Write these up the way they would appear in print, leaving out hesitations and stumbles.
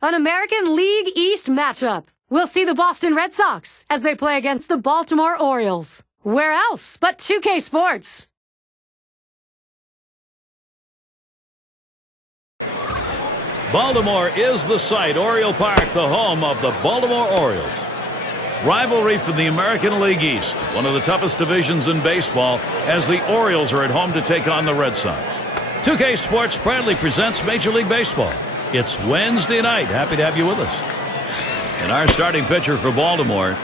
An American League East matchup. We'll see the Boston Red Sox as they play against the Baltimore Orioles. Where else but 2K Sports? Baltimore is the site. Oriole Park, the home of the Baltimore Orioles. Rivalry from the American League East, one of the toughest divisions in baseball, as the Orioles are at home to take on the Red Sox. 2K Sports proudly presents Major League Baseball. It's Wednesday night. Happy to have you with us. And our starting pitcher for Baltimore.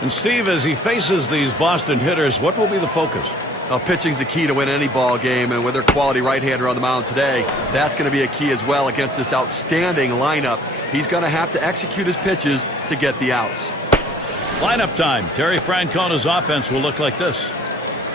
And Steve, as he faces these Boston hitters, what will be the focus? Well, pitching's the key to win any ball game, and with their quality right-hander on the mound today, that's going to be a key as well against this outstanding lineup. He's going to have to execute his pitches to get the outs. Lineup time. Terry Francona's offense will look like this.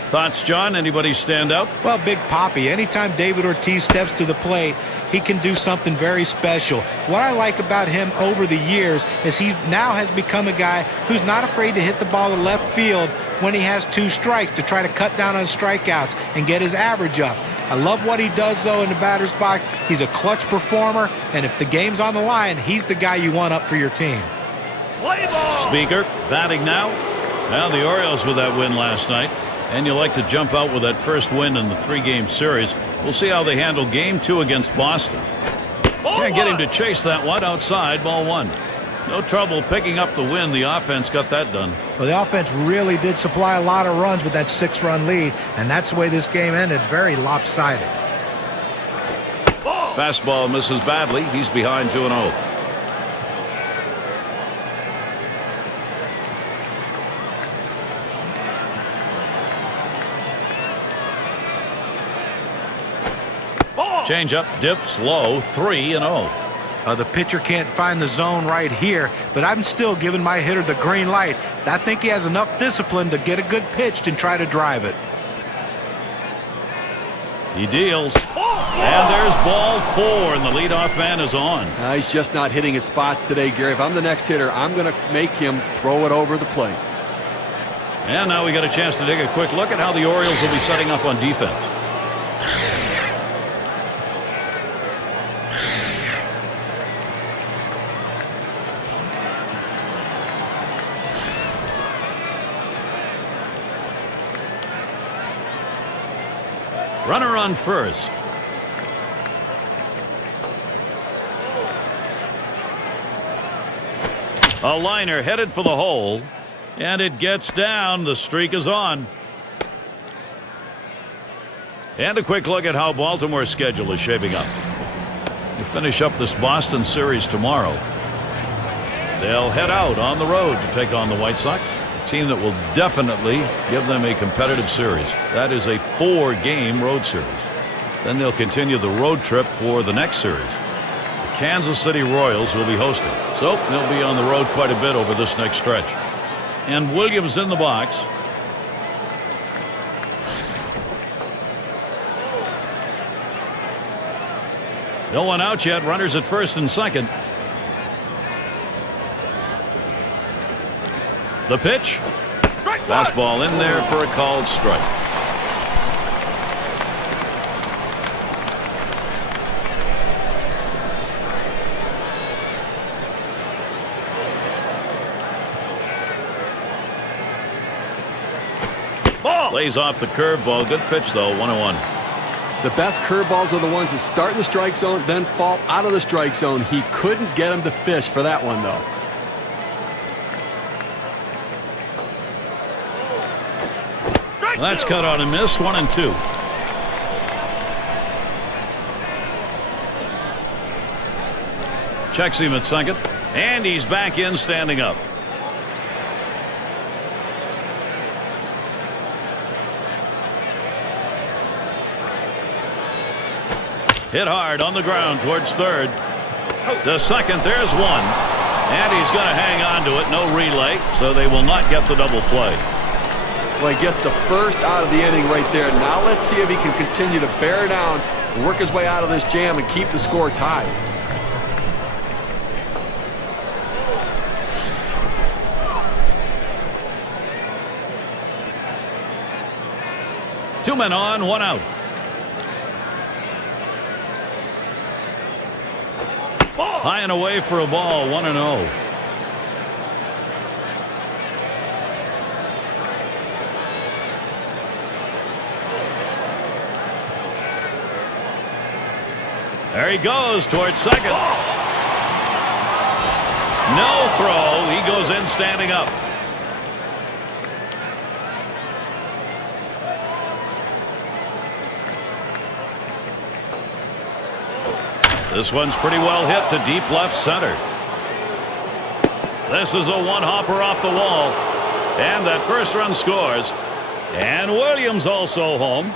Thoughts, John? Anybody stand out? Well, Big Papi, anytime David Ortiz steps to the plate, he can do something very special. What I like about him over the years is he now has become a guy who's not afraid to hit the ball to left field when he has 2 strikes to try to cut down on strikeouts and get his average up. I love what he does, though, in the batter's box. He's a clutch performer, and if the game's on the line, he's the guy you want up for your team. Speaker batting now. Well, the Orioles with that win last night. And you like to jump out with that first win in the 3-game series. We'll see how they handle Game 2 against Boston. Can't get him to chase that one outside. Ball 1. No trouble picking up the win. The offense got that done. Well, the offense really did supply a lot of runs with that 6-run lead, and that's the way this game ended. Very lopsided. Fastball misses badly. He's behind 2-0. Change up, dips low, 3-0. The pitcher can't find the zone right here, but I'm still giving my hitter the green light. I think he has enough discipline to get a good pitch and try to drive it. He deals. And there's ball 4, and the leadoff man is on. He's just not hitting his spots today, Gary. If I'm the next hitter, I'm going to make him throw it over the plate. And now we got a chance to take a quick look at how the Orioles will be setting up on defense. Runner on first. A liner headed for the hole, and it gets down. The streak is on. And a quick look at how Baltimore's schedule is shaping up. You finish up this Boston series tomorrow. They'll head out on the road to take on the White Sox. Team that will definitely give them a competitive series. That is a 4-game road series. Then they'll continue the road trip for the next series. The Kansas City Royals will be hosting. So they'll be on the road quite a bit over this next stretch. And Williams in the box. No one out yet. Runners at first and second. The pitch. Fastball in there for a called strike. Lays off the curveball. Good pitch, though. 1-1. The best curveballs are the ones that start in the strike zone, then fall out of the strike zone. He couldn't get him to fish for that one, though. That's cut on and missed. 1-2. Checks him at second, and he's back in, standing up. Hit hard on the ground towards third. To second, there's one, and he's going to hang on to it. No relay, so they will not get the double play. Well, he gets the first out of the inning right there. Now let's see if he can continue to bear down, work his way out of this jam, and keep the score tied. Two men on, one out. High and away for a ball, 1-0. There he goes towards second. No throw. He goes in standing up. This one's pretty well hit to deep left center. This is a one-hopper off the wall. And that first run scores. And Williams also home.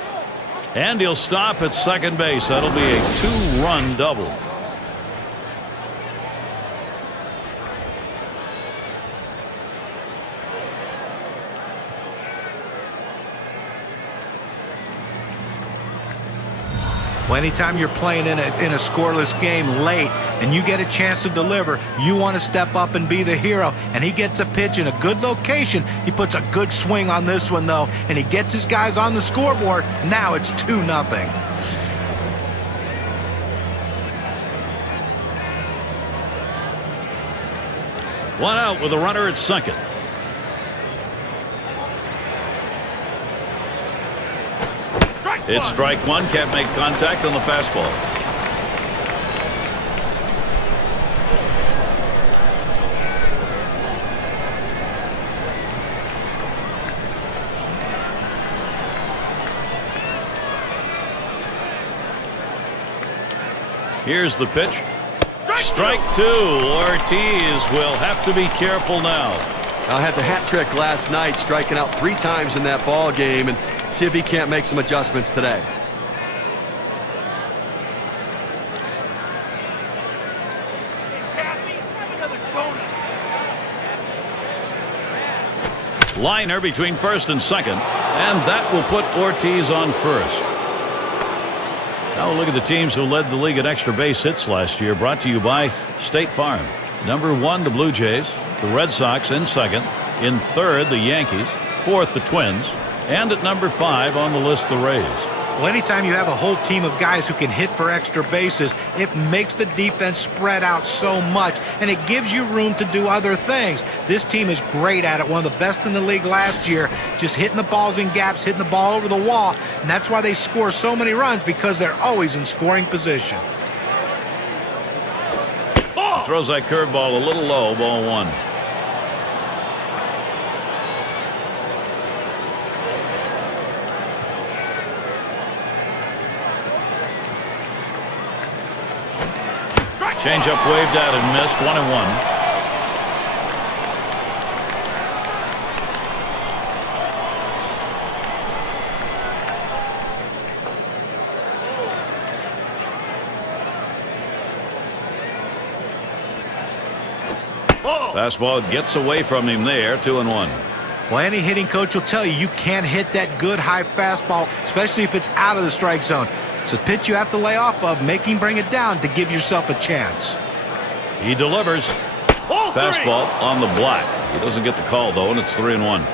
And he'll stop at second base. That'll be a two-run double. Well, anytime you're playing in a scoreless game late and you get a chance to deliver, you want to step up and be the hero. And he gets a pitch in a good location. He puts a good swing on this one, though, and he gets his guys on the scoreboard. Now it's 2-0. One out with a runner at second. It's strike one. Can't make contact on the fastball. Here's the pitch. Strike two. Ortiz will have to be careful now. I had the hat trick last night, striking out 3 times in that ball game, and see if he can't make some adjustments today. Liner between first and second, and that will put Ortiz on first. Now look at the teams who led the league at extra base hits last year, brought to you by State Farm. Number 1, the Blue Jays. The Red Sox in second. In third, the Yankees. Fourth, the Twins. And at number 5 on the list, the Rays. Well, anytime you have a whole team of guys who can hit for extra bases, it makes the defense spread out so much, and it gives you room to do other things. This team is great at it, one of the best in the league last year, just hitting the balls in gaps, hitting the ball over the wall, and that's why they score so many runs, because they're always in scoring position. Throws that curveball a little low, ball 1. Changeup waved out and missed. 1-1. Fastball gets away from him there. 2-1. Well, any hitting coach will tell you you can't hit that good high fastball, especially if it's out of the strike zone. It's a pitch you have to lay off of, make him bring it down to give yourself a chance. He delivers. Fastball on the black. He doesn't get the call, though, and it's 3-1.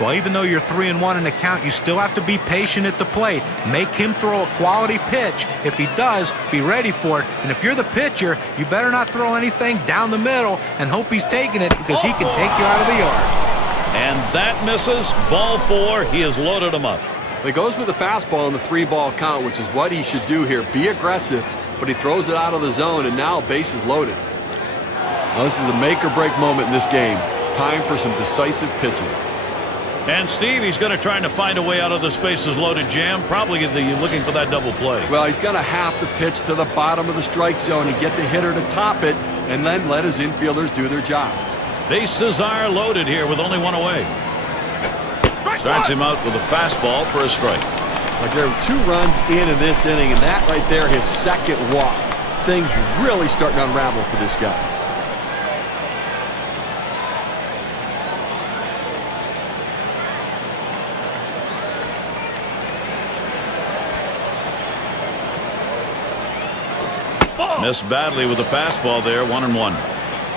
Well, even though you're 3-1 in the count, you still have to be patient at the plate. Make him throw a quality pitch. If he does, be ready for it. And if you're the pitcher, you better not throw anything down the middle and hope he's taking it, because he can take you out of the yard. And that misses. Ball 4. He has loaded him up. He goes with the fastball in the 3-ball count, which is what he should do here. Be aggressive, but he throws it out of the zone, and now bases loaded. Now this is a make-or-break moment in this game. Time for some decisive pitching. And Steve, he's going to try to find a way out of the bases loaded jam. Probably looking for that double play. Well, he's going to have to pitch to the bottom of the strike zone and get the hitter to top it, and then let his infielders do their job. Bases are loaded here with only 1 away. Starts him out with a fastball for a strike. Like there were 2 runs in this inning, and that right there, his second walk. Things really starting to unravel for this guy. Missed badly with the fastball there. 1-1.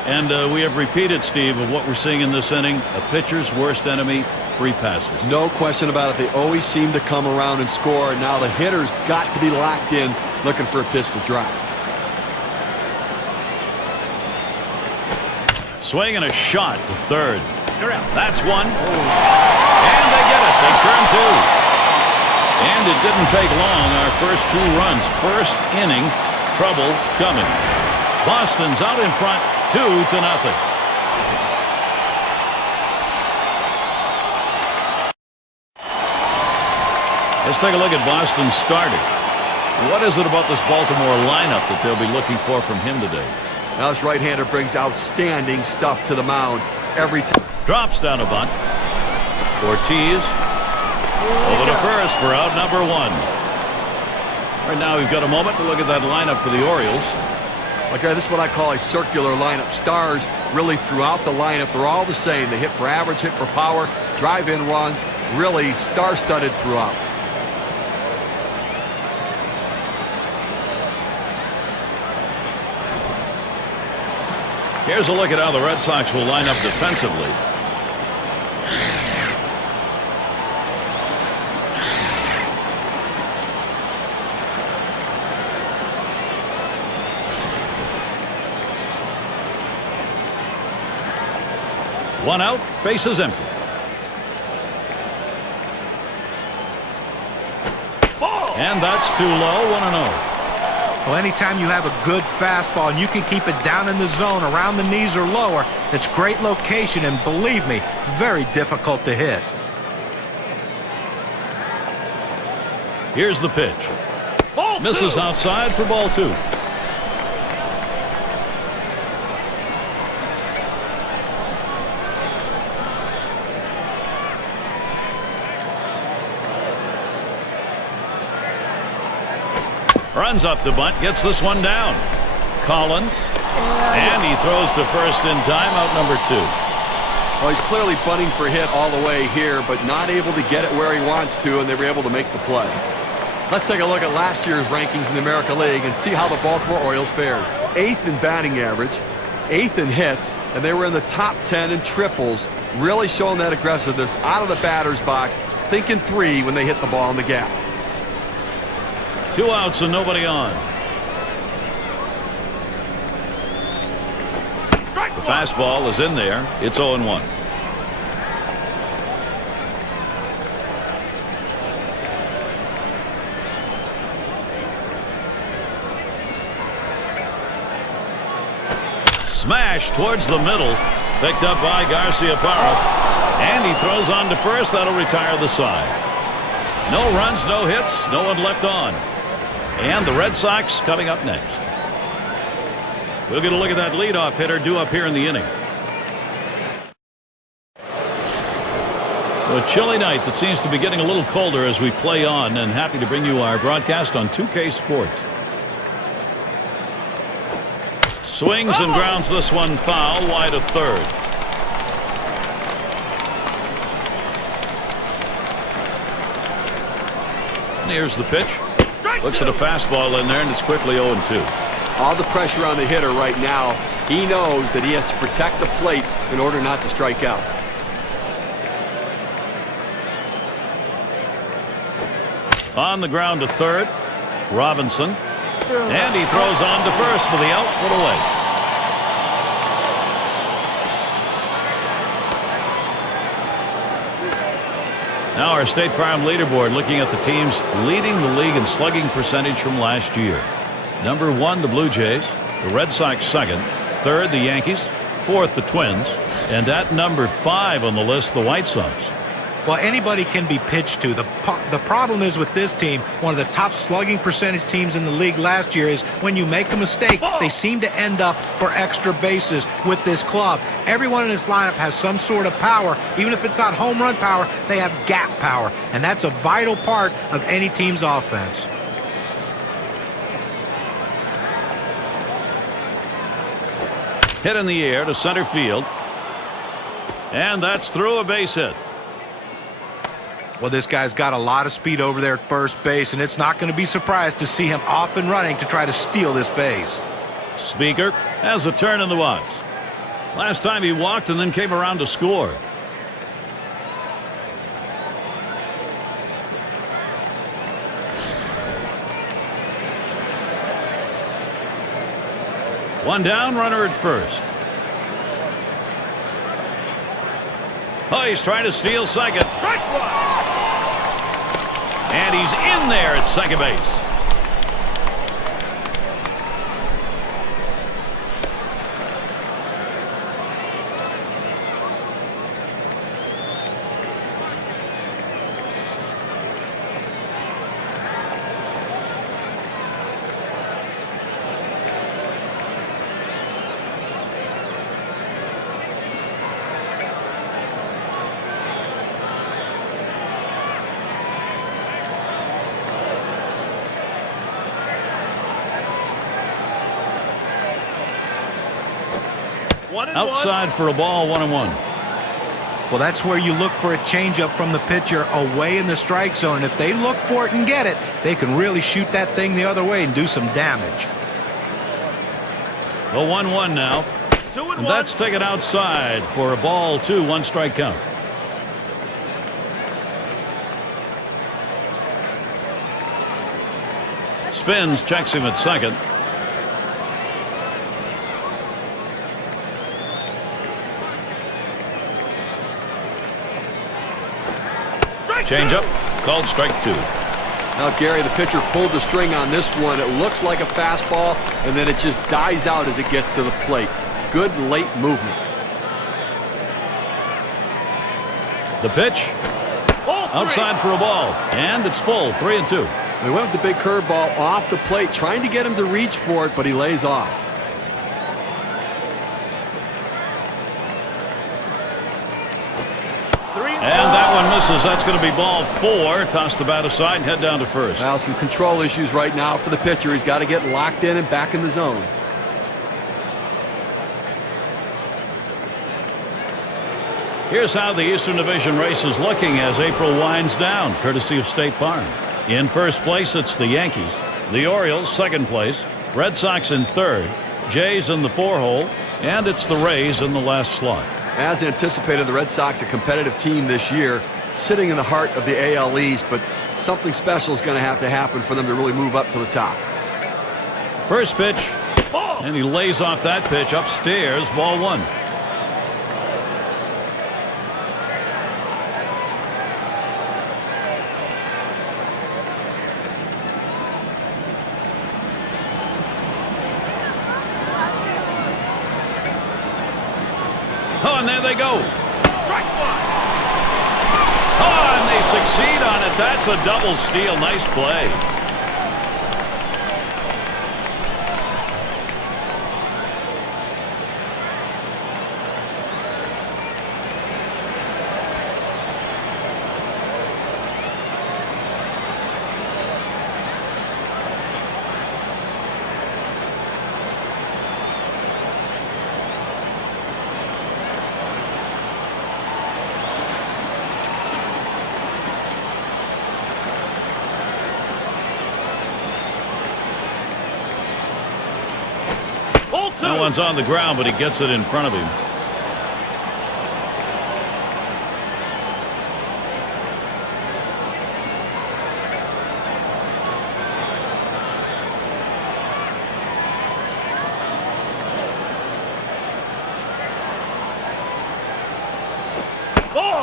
And we have repeated, Steve, of what we're seeing in this inning. A pitcher's worst enemy, free passes. No question about it. They always seem to come around and score. And now the hitter's got to be locked in, looking for a pitch to drop. Swing and a shot to third. That's one. And they get it. They turn two. And it didn't take long. Our first 2 runs. First inning, trouble coming. Boston's out in front, 2-0. Let's take a look at Boston's starter. What is it about this Baltimore lineup that they'll be looking for from him today? Now this right-hander brings outstanding stuff to the mound every time. Drops down a bunt. Ortiz over to first for out number 1. Right now we've got a moment to look at that lineup for the Orioles. Okay, this is what I call a circular lineup. Stars really throughout the lineup. They're all the same. They hit for average, hit for power, drive-in runs. Really star-studded throughout. Here's a look at how the Red Sox will line up defensively. One out, bases empty. And that's too low, 1-0. Well, anytime you have a good fastball and you can keep it down in the zone around the knees or lower, it's great location and, believe me, very difficult to hit. Here's the pitch. Misses outside for ball 2. Runs up to bunt, gets this one down. Collins, and he throws to first in time, out number 2. Well, he's clearly bunting for a hit all the way here, but not able to get it where he wants to, and they were able to make the play. Let's take a look at last year's rankings in the American League and see how the Baltimore Orioles fared. 8th in batting average, 8th in hits, and they were in the top 10 in triples, really showing that aggressiveness out of the batter's box, thinking 3 when they hit the ball in the gap. 2 outs and nobody on. The fastball is in there. It's 0-1. Smash towards the middle. Picked up by Garciaparra. And he throws on to first. That'll retire the side. No runs, no hits, no one left on. And the Red Sox coming up next. We'll get a look at that leadoff hitter due up here in the inning. A chilly night that seems to be getting a little colder as we play on, and happy to bring you our broadcast on 2K Sports. Swings and grounds this one foul, wide of third. And here's the pitch. Looks at a fastball in there, and it's quickly 0-2. All the pressure on the hitter right now. He knows that he has to protect the plate in order not to strike out. On the ground to third, Robinson. And he throws on to first for the out, put away. Now our State Farm leaderboard, looking at the teams leading the league in slugging percentage from last year. Number 1, the Blue Jays. The Red Sox second. Third, the Yankees. Fourth, the Twins. And at number 5 on the list, the White Sox. Well, anybody can be pitched to. The problem is with this team, one of the top slugging percentage teams in the league last year, is when you make a mistake, they seem to end up for extra bases with this club. Everyone in this lineup has some sort of power. Even if it's not home run power, they have gap power. And that's a vital part of any team's offense. Hit in the air to center field. And that's through, a base hit. Well, this guy's got a lot of speed over there at first base, and it's not going to be surprised to see him off and running to try to steal this base. Speaker has a turn in the box. Last time he walked and then came around to score. One down, runner at first. Oh, he's trying to steal second. And he's in there at second base. Outside for a ball, 1-1. Well, that's where you look for a changeup from the pitcher away in the strike zone. And if they look for it and get it, they can really shoot that thing the other way and do some damage. The 1-1 now. And that's taken outside for a ball, 2, 1 strike count. Spins, checks him at second. Change up, called strike 2. Now, Gary, the pitcher pulled the string on this one. It looks like a fastball, and then it just dies out as it gets to the plate. Good late movement. The pitch. Outside for a ball, and it's full, 3-2. They went with the big curveball off the plate, trying to get him to reach for it, but he lays off. And that one misses. That's going to be ball 4. Toss the bat aside and head down to first. Now, some control issues right now for the pitcher. He's got to get locked in and back in the zone. Here's how the Eastern Division race is looking as April winds down, courtesy of State Farm. In first place, it's the Yankees. The Orioles, second place. Red Sox in third. Jays in the 4-hole. And it's the Rays in the last slot. As anticipated, the Red Sox a competitive team this year, sitting in the heart of the AL East, but something special is going to happen for them to really move up to the top. First pitch, and he lays off that pitch upstairs, ball 1. Oh, and there they go. Oh, and they succeed on it. That's a double steal. Nice play. That one's on the ground, but he gets it in front of him.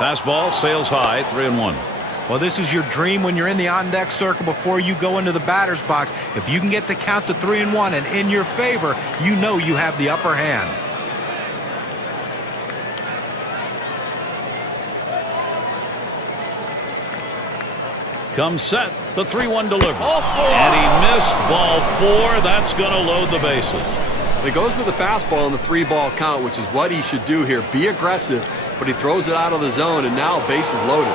Fastball sails high, 3-1. Well, this is your dream when you're in the on-deck circle before you go into the batter's box. If you can get the count to 3-1 and in your favor, you know you have the upper hand. Comes set, the 3-1 delivery. And he missed ball 4. That's going to load the bases. He goes with the fastball in the 3-ball count, which is what he should do here. Be aggressive, but he throws it out of the zone, and now bases loaded.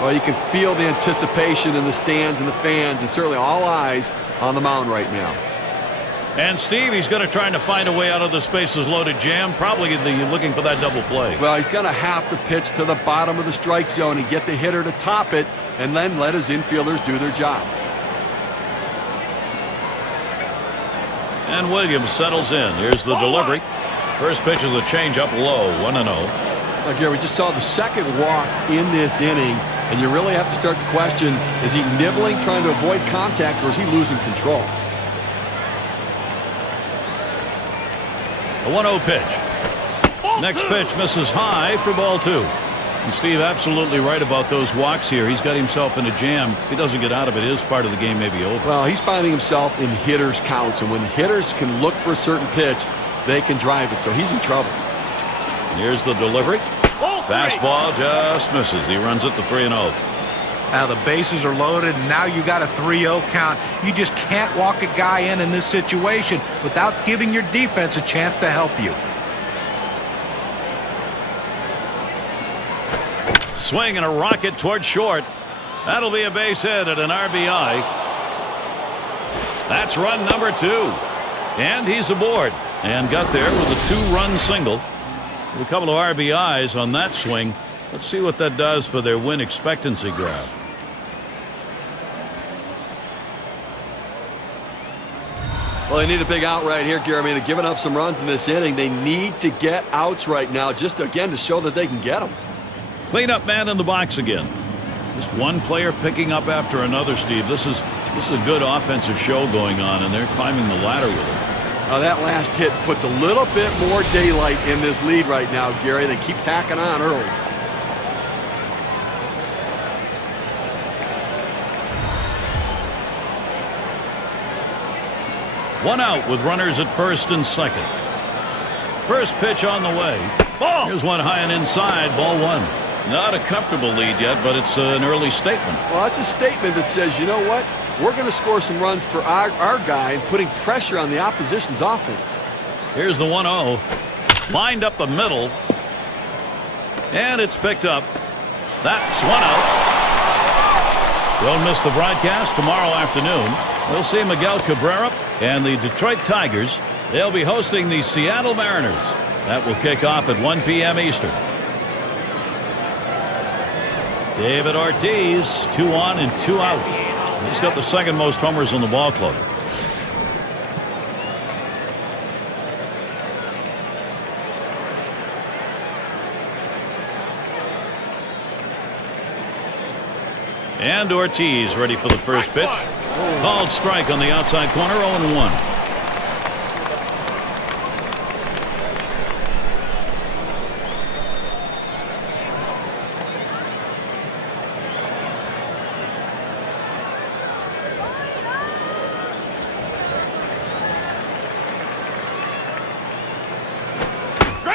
Well, you can feel the anticipation in the stands and the fans, and certainly all eyes on the mound right now. And Steve, he's going to try to find a way out of the bases loaded jam, probably looking for that double play. Well, he's going to have to pitch to the bottom of the strike zone and get the hitter to top it, and then let his infielders do their job. And Williams settles in. Here's the delivery. First pitch is a changeup low, 1-0. Look here, we just saw the second walk in this inning, and you really have to start to question, is he nibbling, trying to avoid contact, or is he losing control? A 1-0 pitch. Next pitch misses high for ball 2. And Steve, absolutely right about those walks here. He's got himself in a jam. If he doesn't get out of it, his part of the game may be over. Well, he's finding himself in hitters' counts, and when hitters can look for a certain pitch, they can drive it, so he's in trouble. Here's the delivery. Fastball just misses. He runs it to 3-0. Now the bases are loaded, and now you got a 3-0 count. You just can't walk a guy in this situation without giving your defense a chance to help you. Swing and a rocket toward short. That'll be a base hit at an RBI. That's run number 2. And he's aboard. And got there with a 2-run single. With a couple of RBIs on that swing. Let's see what that does for their win expectancy grab. Well, they need a big out right here, Gary. I mean, they're giving up some runs in this inning. They need to get outs right now, just again to show that they can get them. Cleanup man in the box again. Just one player picking up after another, Steve. This is a good offensive show going on, and they're climbing the ladder with it. That last hit puts a little bit more daylight in this lead right now, Gary. They keep tacking on early. One out with runners at first and second. First pitch on the way. Ball. Here's one high and inside. Ball 1. Not a comfortable lead yet, but it's an early statement. Well, that's a statement that says, you know what? We're going to score some runs for our guy and putting pressure on the opposition's offense. Here's the 1-0. Lined up the middle. And it's picked up. That's one out. Don't miss the broadcast tomorrow afternoon. We'll see Miguel Cabrera and the Detroit Tigers. They'll be hosting the Seattle Mariners. That will kick off at 1 p.m. Eastern. David Ortiz, 2 on and 2 out. He's got the second most homers in the ball club. And Ortiz ready for the first pitch. Called strike on the outside corner, 0-1.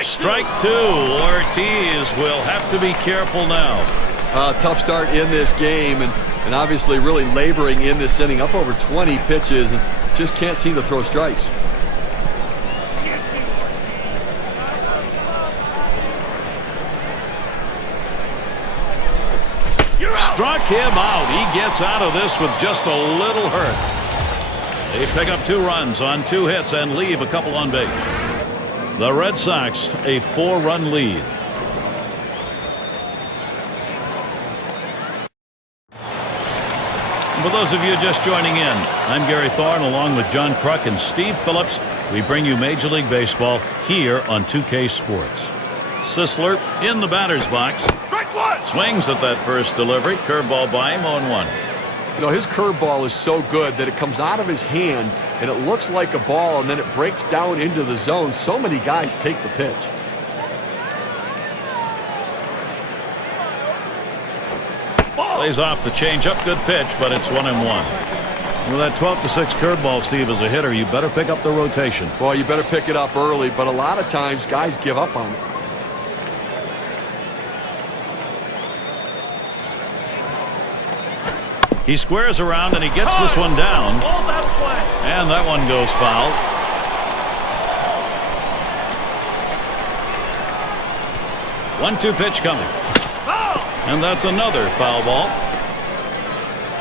Strike 2. Ortiz will have to be careful now. Tough start in this game, and obviously really laboring in this inning. Up over 20 pitches and just can't seem to throw strikes. Struck him out. He gets out of this with just a little hurt. They pick up 2 runs on 2 hits and leave a couple on base. The Red Sox a 4-run lead. For those of you just joining in, I'm Gary Thorne along with John Kruk and Steve Phillips. We bring you Major League Baseball here on 2K Sports. Sisler in the batter's box. Strike 1. Swings at that first delivery. Curveball by him, 0-1. You know, his curveball is so good that it comes out of his hand and it looks like a ball, and then it breaks down into the zone. So many guys take the pitch. Plays off the changeup. Good pitch, but it's 1-1. With that 12-6 curveball, Steve, as a hitter, you better pick up the rotation. Well, you better pick it up early, but a lot of times guys give up on it. He squares around and he gets this one down. And that one goes foul. One-two pitch coming. And that's another foul ball.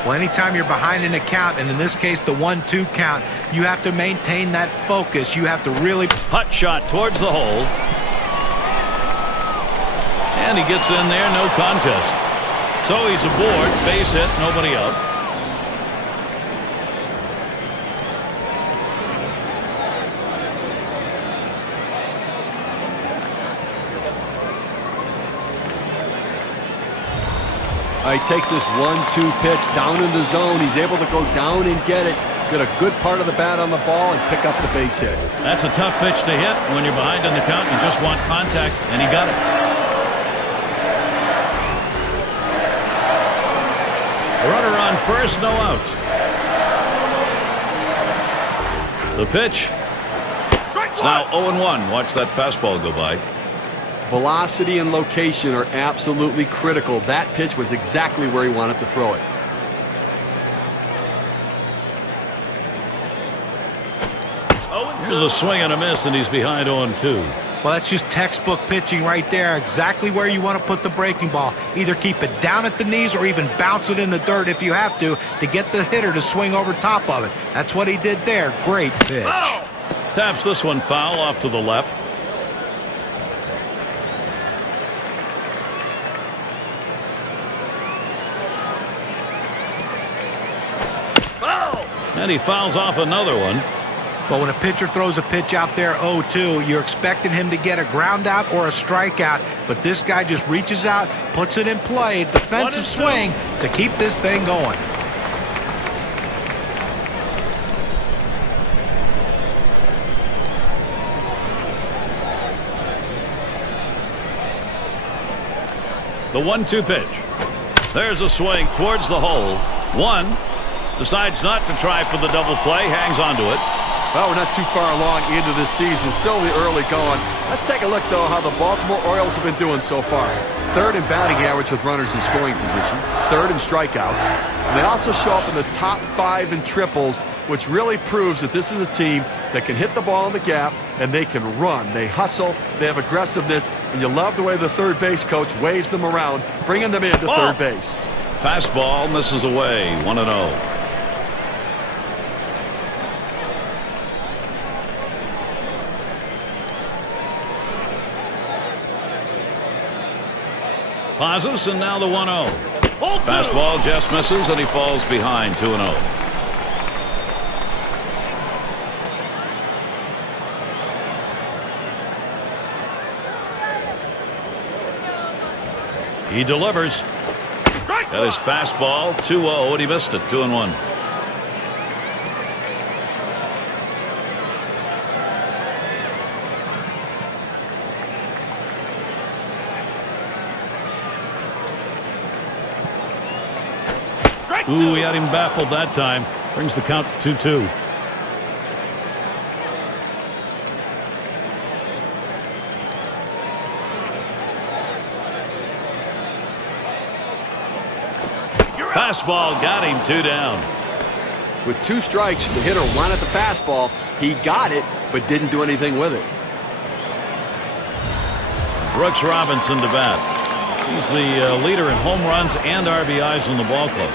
Well, anytime you're behind in a count, and in this case the 1-2 count, you have to maintain that focus. You have to really... Hot shot towards the hole. And he gets in there, no contest. So he's aboard, base hit, nobody out. He takes this 1-2 pitch down in the zone. He's able to go down and get it. Get a good part of the bat on the ball and pick up the base hit. That's a tough pitch to hit when you're behind in the count. You just want contact, and he got it. first, no outs. The pitch. It's now 0-1. Watch that fastball go by. Velocity and location are absolutely critical. That pitch was exactly where he wanted to throw it. Here's a swing and a miss, and he's behind 0-2. Well, that's just textbook pitching right there. Exactly where you want to put the breaking ball. Either keep it down at the knees or even bounce it in the dirt if you have to get the hitter to swing over top of it. That's what he did there. Great pitch. Taps this one foul off to the left. And he fouls off another one. But when a pitcher throws a pitch out there 0-2, you're expecting him to get a ground out or a strikeout. But this guy just reaches out, puts it in play, defensive swing to keep this thing going. The 1-2 pitch. There's a swing towards the hole. One. Decides not to try for the double play. Hangs onto it. Well, we're not too far along into this season. Still the early going. Let's take a look, though, how the Baltimore Orioles have been doing so far. Third in batting average with runners in scoring position. Third in strikeouts. And they also show up in the top 5 in triples, which really proves that this is a team that can hit the ball in the gap and they can run. They hustle. They have aggressiveness. And you love the way the third base coach waves them around, bringing them into third base. Fastball misses away. 1-0. Pauses, and now the 1-0. Fastball just misses, and he falls behind 2-0. He delivers. Got his fastball 2-0, and he missed it. 2-1. Ooh, he had him baffled that time. Brings the count to 2-2. Fastball got him. 2 down. With 2 strikes, the hitter wanted the fastball. He got it, but didn't do anything with it. Brooks Robinson to bat. He's the leader in home runs and RBIs in the ball club.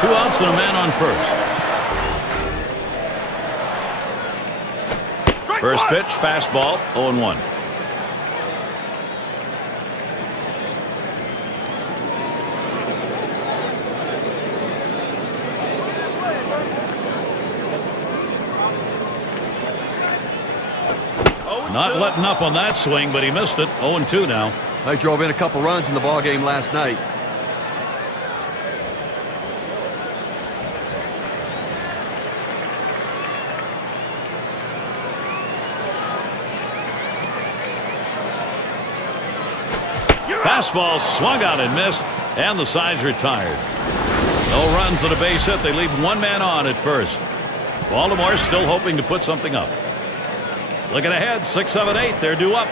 Two outs and a man on first. First pitch, fastball, 0-1. Not letting up on that swing, but he missed it. 0-2 now. They drove in a couple runs in the ball game last night. Fastball swung out and missed, and the side's retired. No runs and a base hit. They leave one man on at first. Baltimore still hoping to put something up. Looking ahead, 6, 7, 8. They're due up.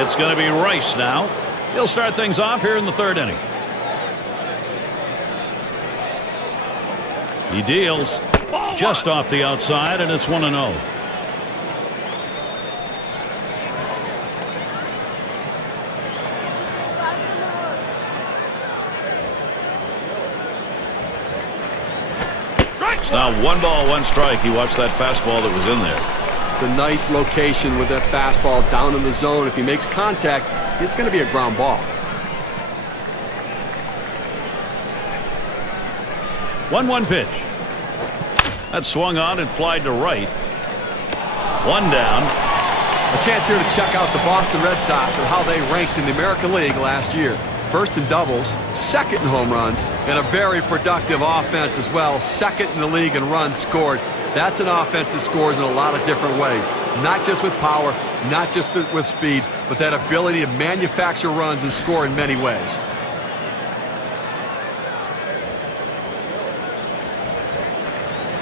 It's going to be Rice now. He'll start things off here in the 3rd inning. He deals just off the outside, and it's 1-0. Now 1 ball, 1 strike. He watched that fastball that was in there. It's a nice location with that fastball down in the zone. If he makes contact, it's going to be a ground ball. 1-1 pitch. That swung on and flied to right. 1 down. A chance here to check out the Boston Red Sox and how they ranked in the American League last year. first in doubles, second in home runs, and a very productive offense as well. Second in the league in runs scored. That's an offense that scores in a lot of different ways. Not just with power, not just with speed, but that ability to manufacture runs and score in many ways.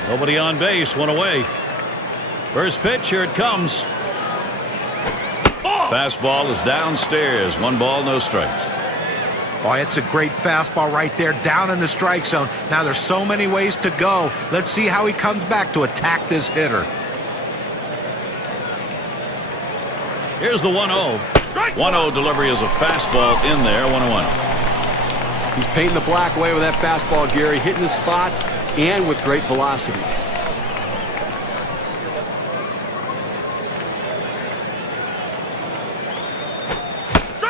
Nobody on base, one away. First pitch, here it comes. Fastball is downstairs. 1 ball, no strikes. Oh, it's a great fastball right there, down in the strike zone. Now there's so many ways to go. Let's see how he comes back to attack this hitter. Here's the 1-0. 1-0 delivery is a fastball in there. 1-1. He's painting the black away with that fastball, Gary, hitting the spots and with great velocity.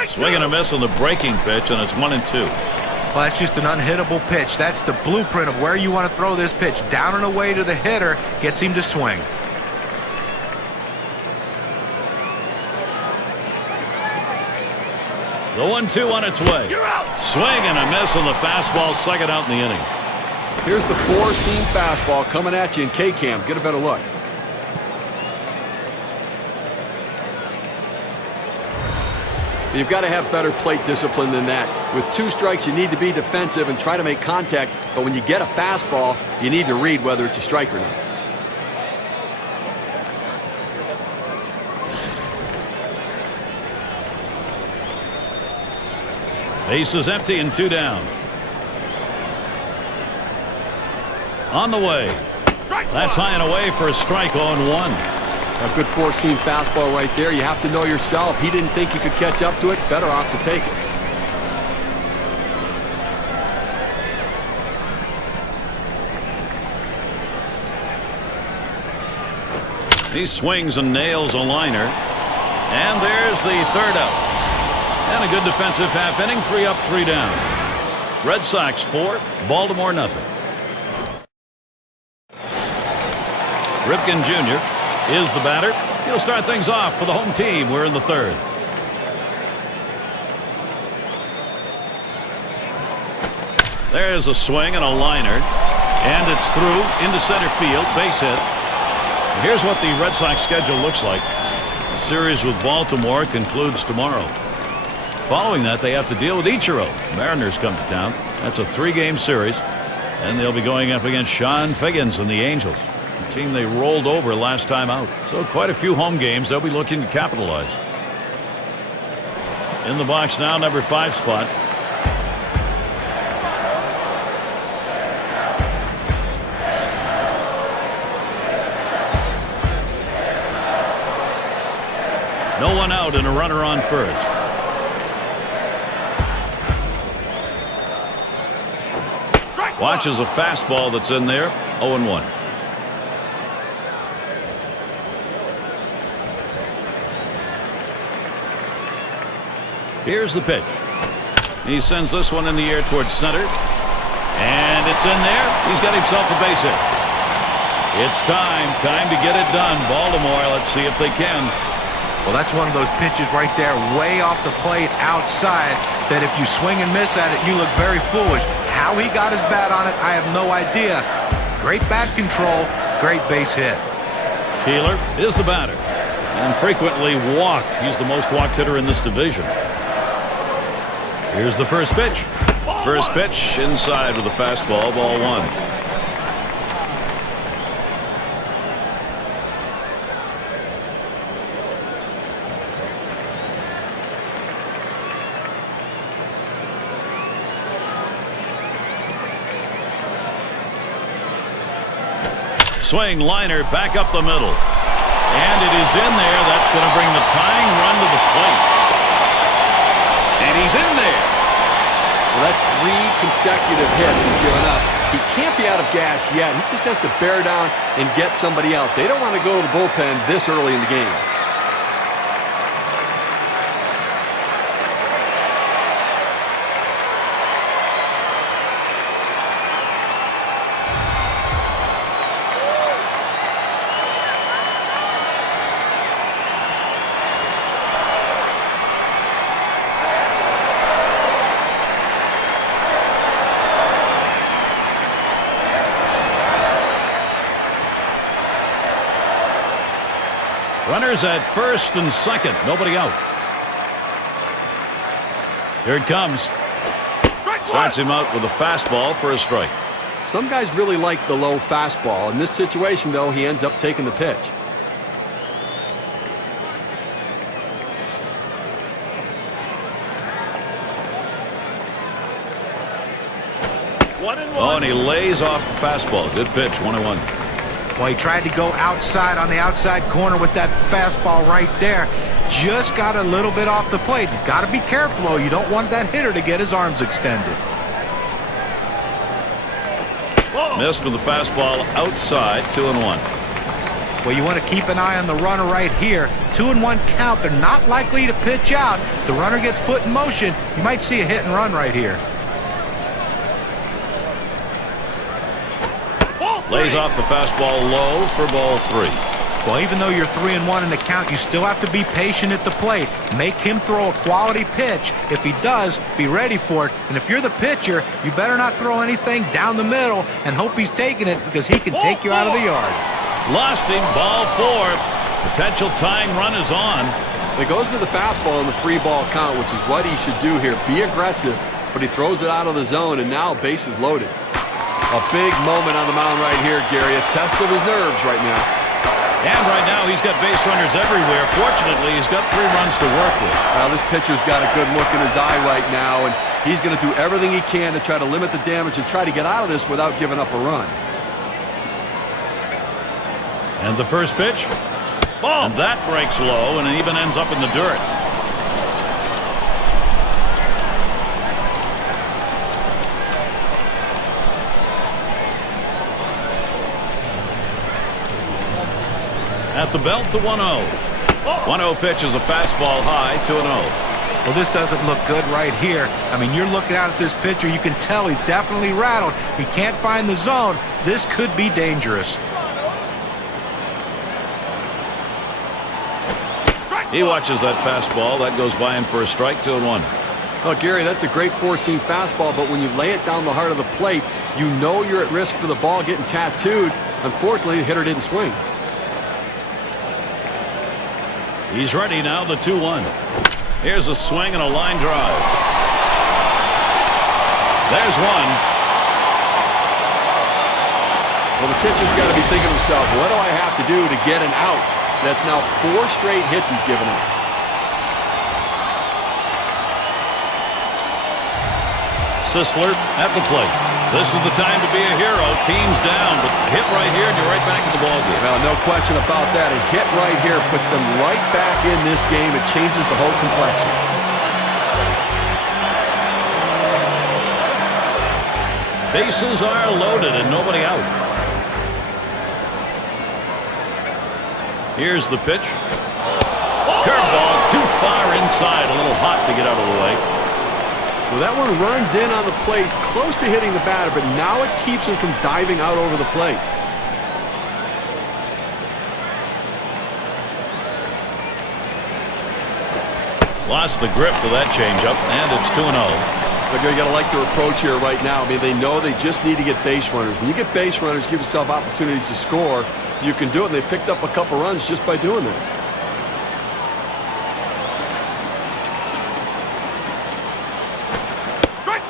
Swing and a miss on the breaking pitch, and it's 1-2. Well, that's just an unhittable pitch. That's the blueprint of where you want to throw this pitch. Down and away to the hitter, gets him to swing. The 1-2 on its way. You're out. Swing and a miss on the fastball, second out in the inning. Here's the 4-seam fastball coming at you in K-Cam. Get a better look. You've got to have better plate discipline than that. With 2 strikes, you need to be defensive and try to make contact. But when you get a fastball, you need to read whether it's a strike or not. Base is empty and 2 down. On the way. That's high and away for a strike. 0-1. A good 4-seam fastball right there. You have to know yourself. He didn't think he could catch up to it. Better off to take it. He swings and nails a liner. And there's the 3rd out. And a good defensive half inning. 3 up, 3 down. Red Sox 4, Baltimore nothing. Ripken Jr. is the batter. He'll start things off for the home team. We're in the 3rd. There's a swing and a liner. And it's through into center field. Base hit. And here's what the Red Sox schedule looks like. The series with Baltimore concludes tomorrow. Following that, they have to deal with Ichiro. Mariners come to town. That's a 3-game series. And they'll be going up against Sean Figgins and the Angels. The team they rolled over last time out. So quite a few home games they'll be looking to capitalize. In the box now, number 5 spot. No one out and a runner on first. Watches a fastball that's in there. 0-1. Here's the pitch. He sends this one in the air towards center. And it's in there. He's got himself a base hit. It's time to get it done. Baltimore, let's see if they can. Well, that's one of those pitches right there, way off the plate outside, that if you swing and miss at it, you look very foolish. How he got his bat on it, I have no idea. Great bat control, great base hit. Keeler is the batter. And frequently walked. He's the most walked hitter in this division. Here's the first pitch. First pitch inside with a fastball, ball 1. Swing, liner, back up the middle. And it is in there. That's going to bring the tying run to the plate. And he's in there. Well, that's 3 consecutive hits he's given up. He can't be out of gas yet. He just has to bear down and get somebody out. They don't want to go to the bullpen this early in the game. Runners at first and second. Nobody out. Here it comes. Starts him out with a fastball for a strike. Some guys really like the low fastball. In this situation, though, he ends up taking the pitch. Oh, and he lays off the fastball. Good pitch, 1-1. Well, he tried to go outside on the outside corner with that fastball right there. Just got a little bit off the plate. He's got to be careful, though. You don't want that hitter to get his arms extended. Missed with the fastball outside, 2-1. Well, you want to keep an eye on the runner right here. 2-1 count. They're not likely to pitch out. The runner gets put in motion. You might see a hit and run right here. Lays off the fastball low for ball 3. Well, even though you're 3-1 in the count, you still have to be patient at the plate. Make him throw a quality pitch. If he does, be ready for it. And if you're the pitcher, you better not throw anything down the middle and hope he's taking it, because he can take you out of the yard. Lost him, ball 4. Potential tying run is on. It goes with the fastball in the 3-ball count, which is what he should do here. Be aggressive, but he throws it out of the zone, and now bases loaded. A big moment on the mound right here, Gary. A test of his nerves right now. And right now he's got base runners everywhere. Fortunately, he's got 3 runs to work with. Well, this pitcher's got a good look in his eye right now, and he's going to do everything he can to try to limit the damage and try to get out of this without giving up a run. And the first pitch. Ball. And that breaks low, and it even ends up in the dirt. At the belt, the 1-0. 1-0 pitch is a fastball high, 2-0. Well, this doesn't look good right here. I mean, you're looking out at this pitcher. You can tell he's definitely rattled. He can't find the zone. This could be dangerous. He watches that fastball. That goes by him for a strike, 2-1. Well, Gary, that's a great four-seam fastball, but when you lay it down the heart of the plate, you know you're at risk for the ball getting tattooed. Unfortunately, the hitter didn't swing. He's ready now, the 2-1. Here's a swing and a line drive. There's one. Well, the pitcher's got to be thinking to himself, what do I have to do to get an out? That's now 4 straight hits he's given up. Sisler at the plate. This is the time to be a hero. Team's down, but hit right here and you're right back in the ballgame. Well, no question about that. A hit right here puts them right back in this game. It changes the whole complexion. Bases are loaded and nobody out. Here's the pitch. Curveball too far inside. A little hot to get out of the way. Well, that one runs in on the plate, close to hitting the batter, but now it keeps him from diving out over the plate. Lost the grip to that changeup, and it's 2-0. Look, you got to like their approach here right now. I mean, they know they just need to get base runners. When you get base runners, give yourself opportunities to score. You can do it, and they picked up a couple runs just by doing that.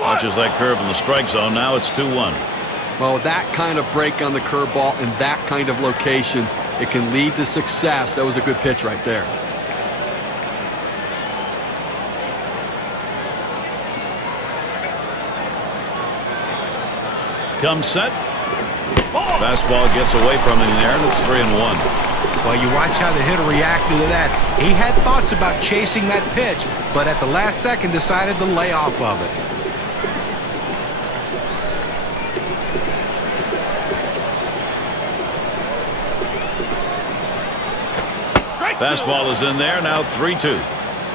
Watches that curve in the strike zone. Now it's 2-1. Well, that kind of break on the curveball and that kind of location, it can lead to success. That was a good pitch right there. Comes set. Fastball gets away from him there, and it's 3-1. Well, you watch how the hitter reacted to that. He had thoughts about chasing that pitch, but at the last second decided to lay off of it. Fastball is in there, now 3-2.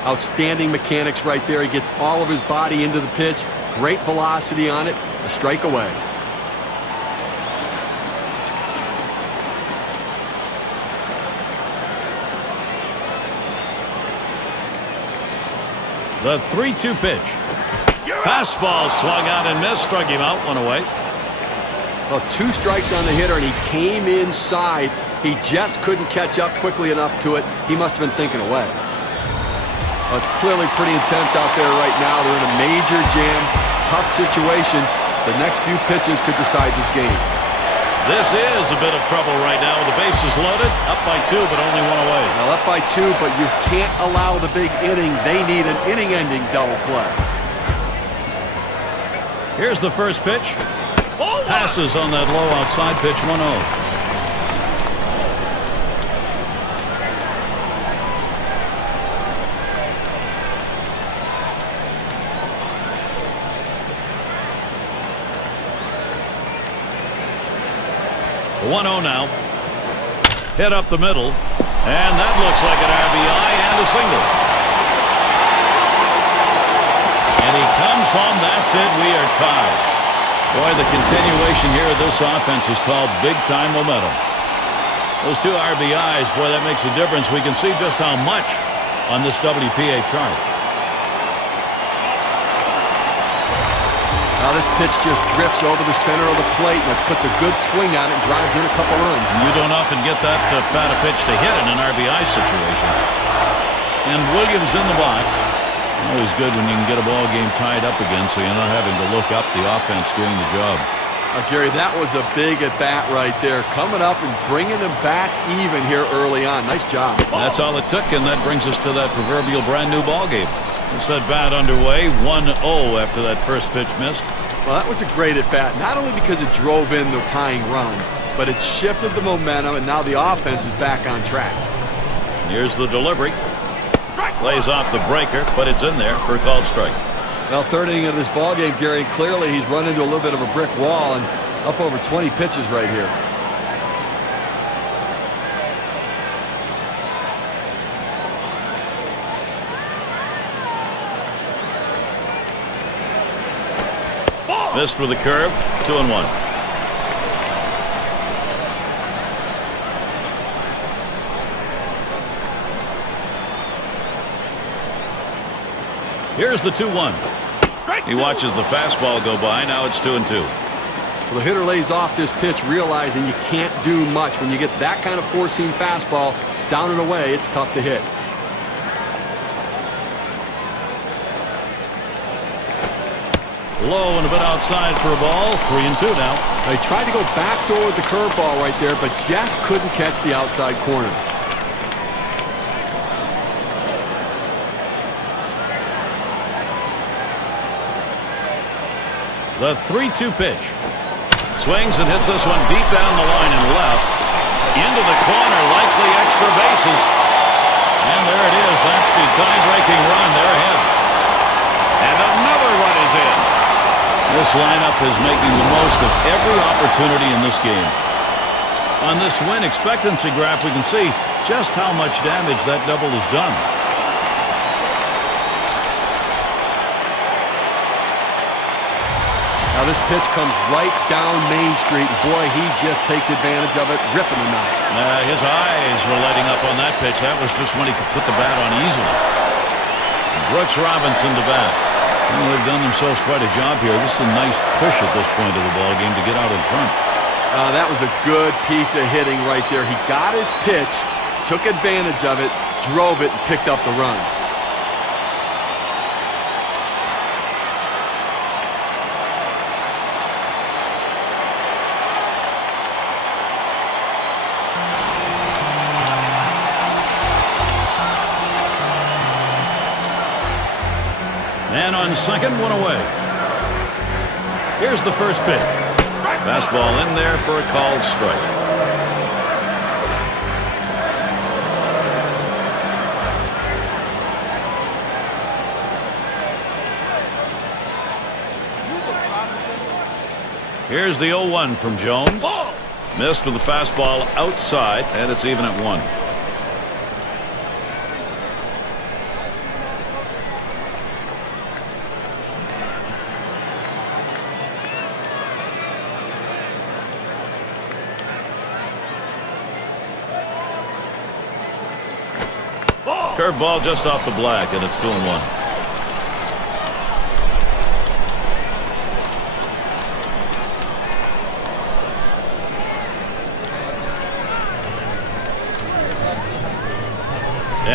Outstanding mechanics right there. He gets all of his body into the pitch. Great velocity on it. A strike away. The 3-2 pitch. Fastball swung out and missed, struck him out, one away. Well, 2 strikes on the hitter, and he came inside He just couldn't catch up quickly enough to it. He must have been thinking away. Well, it's clearly pretty intense out there right now. They're in a major jam, tough situation. The next few pitches could decide this game. This is a bit of trouble right now. The bases loaded, up by 2, but only 1 away. Now up by 2, but you can't allow the big inning. They need an inning-ending double play. Here's the first pitch. Passes on that low outside pitch, 1-0. The 1-0 now. Hit up the middle. And that looks like an RBI and a single. And he comes home. That's it. We are tied. Boy, the continuation here of this offense is called big-time momentum. Those 2 RBIs, boy, that makes a difference. We can see just how much on this WPA chart. Now this pitch just drifts over the center of the plate and it puts a good swing on it and drives in a couple runs. You don't often get that fat a pitch to hit in an RBI situation. And Williams in the box. Always good when you can get a ball game tied up again so you're not having to look up, the offense doing the job. Gary, that was a big at-bat right there. Coming up and bringing them back even here early on. Nice job. That's all it took, and that brings us to that proverbial brand-new ball game. This at-bat underway, 1-0 after that first pitch missed. Well, that was a great at-bat, not only because it drove in the tying run, but it shifted the momentum, and now the offense is back on track. Here's the delivery. Lays off the breaker, but it's in there for a called strike. Well, third inning of this ball game, Gary, clearly he's run into a little bit of a brick wall and up over 20 pitches right here. Missed with a curve, 2-1. Here's the 2-1. He watches the fastball go by. Now it's 2-2. Well, the hitter lays off this pitch, realizing you can't do much. When you get that kind of four-seam fastball down and away, it's tough to hit. Low and a bit outside for a ball. 3-2 now. He tried to go backdoor with the curveball right there, but just couldn't catch the outside corner. The 3-2 pitch. Swings and hits this one deep down the line and left. Into the corner, likely extra bases. And there it is. That's the tie-breaking run. They're ahead. And another run is in. This lineup is making the most of every opportunity in this game. On this win expectancy graph, we can see just how much damage that double has done. Now this pitch comes right down Main Street. Boy, he just takes advantage of it, ripping the knot. His eyes were lighting up on that pitch. That was just when he could put the bat on easily. Brooks Robinson to bat. Well, they've done themselves quite a job here. This is a nice push at this point of the ball game to get out in front. That was a good piece of hitting right there. He got his pitch, took advantage of it, drove it, and picked up the run. And on second, 1 away. Here's the first pitch. Fastball in there for a called strike. Here's the 0-1 from Jones. Missed with the fastball outside, and it's even at 1. Curveball just off the black, and it's 2-1.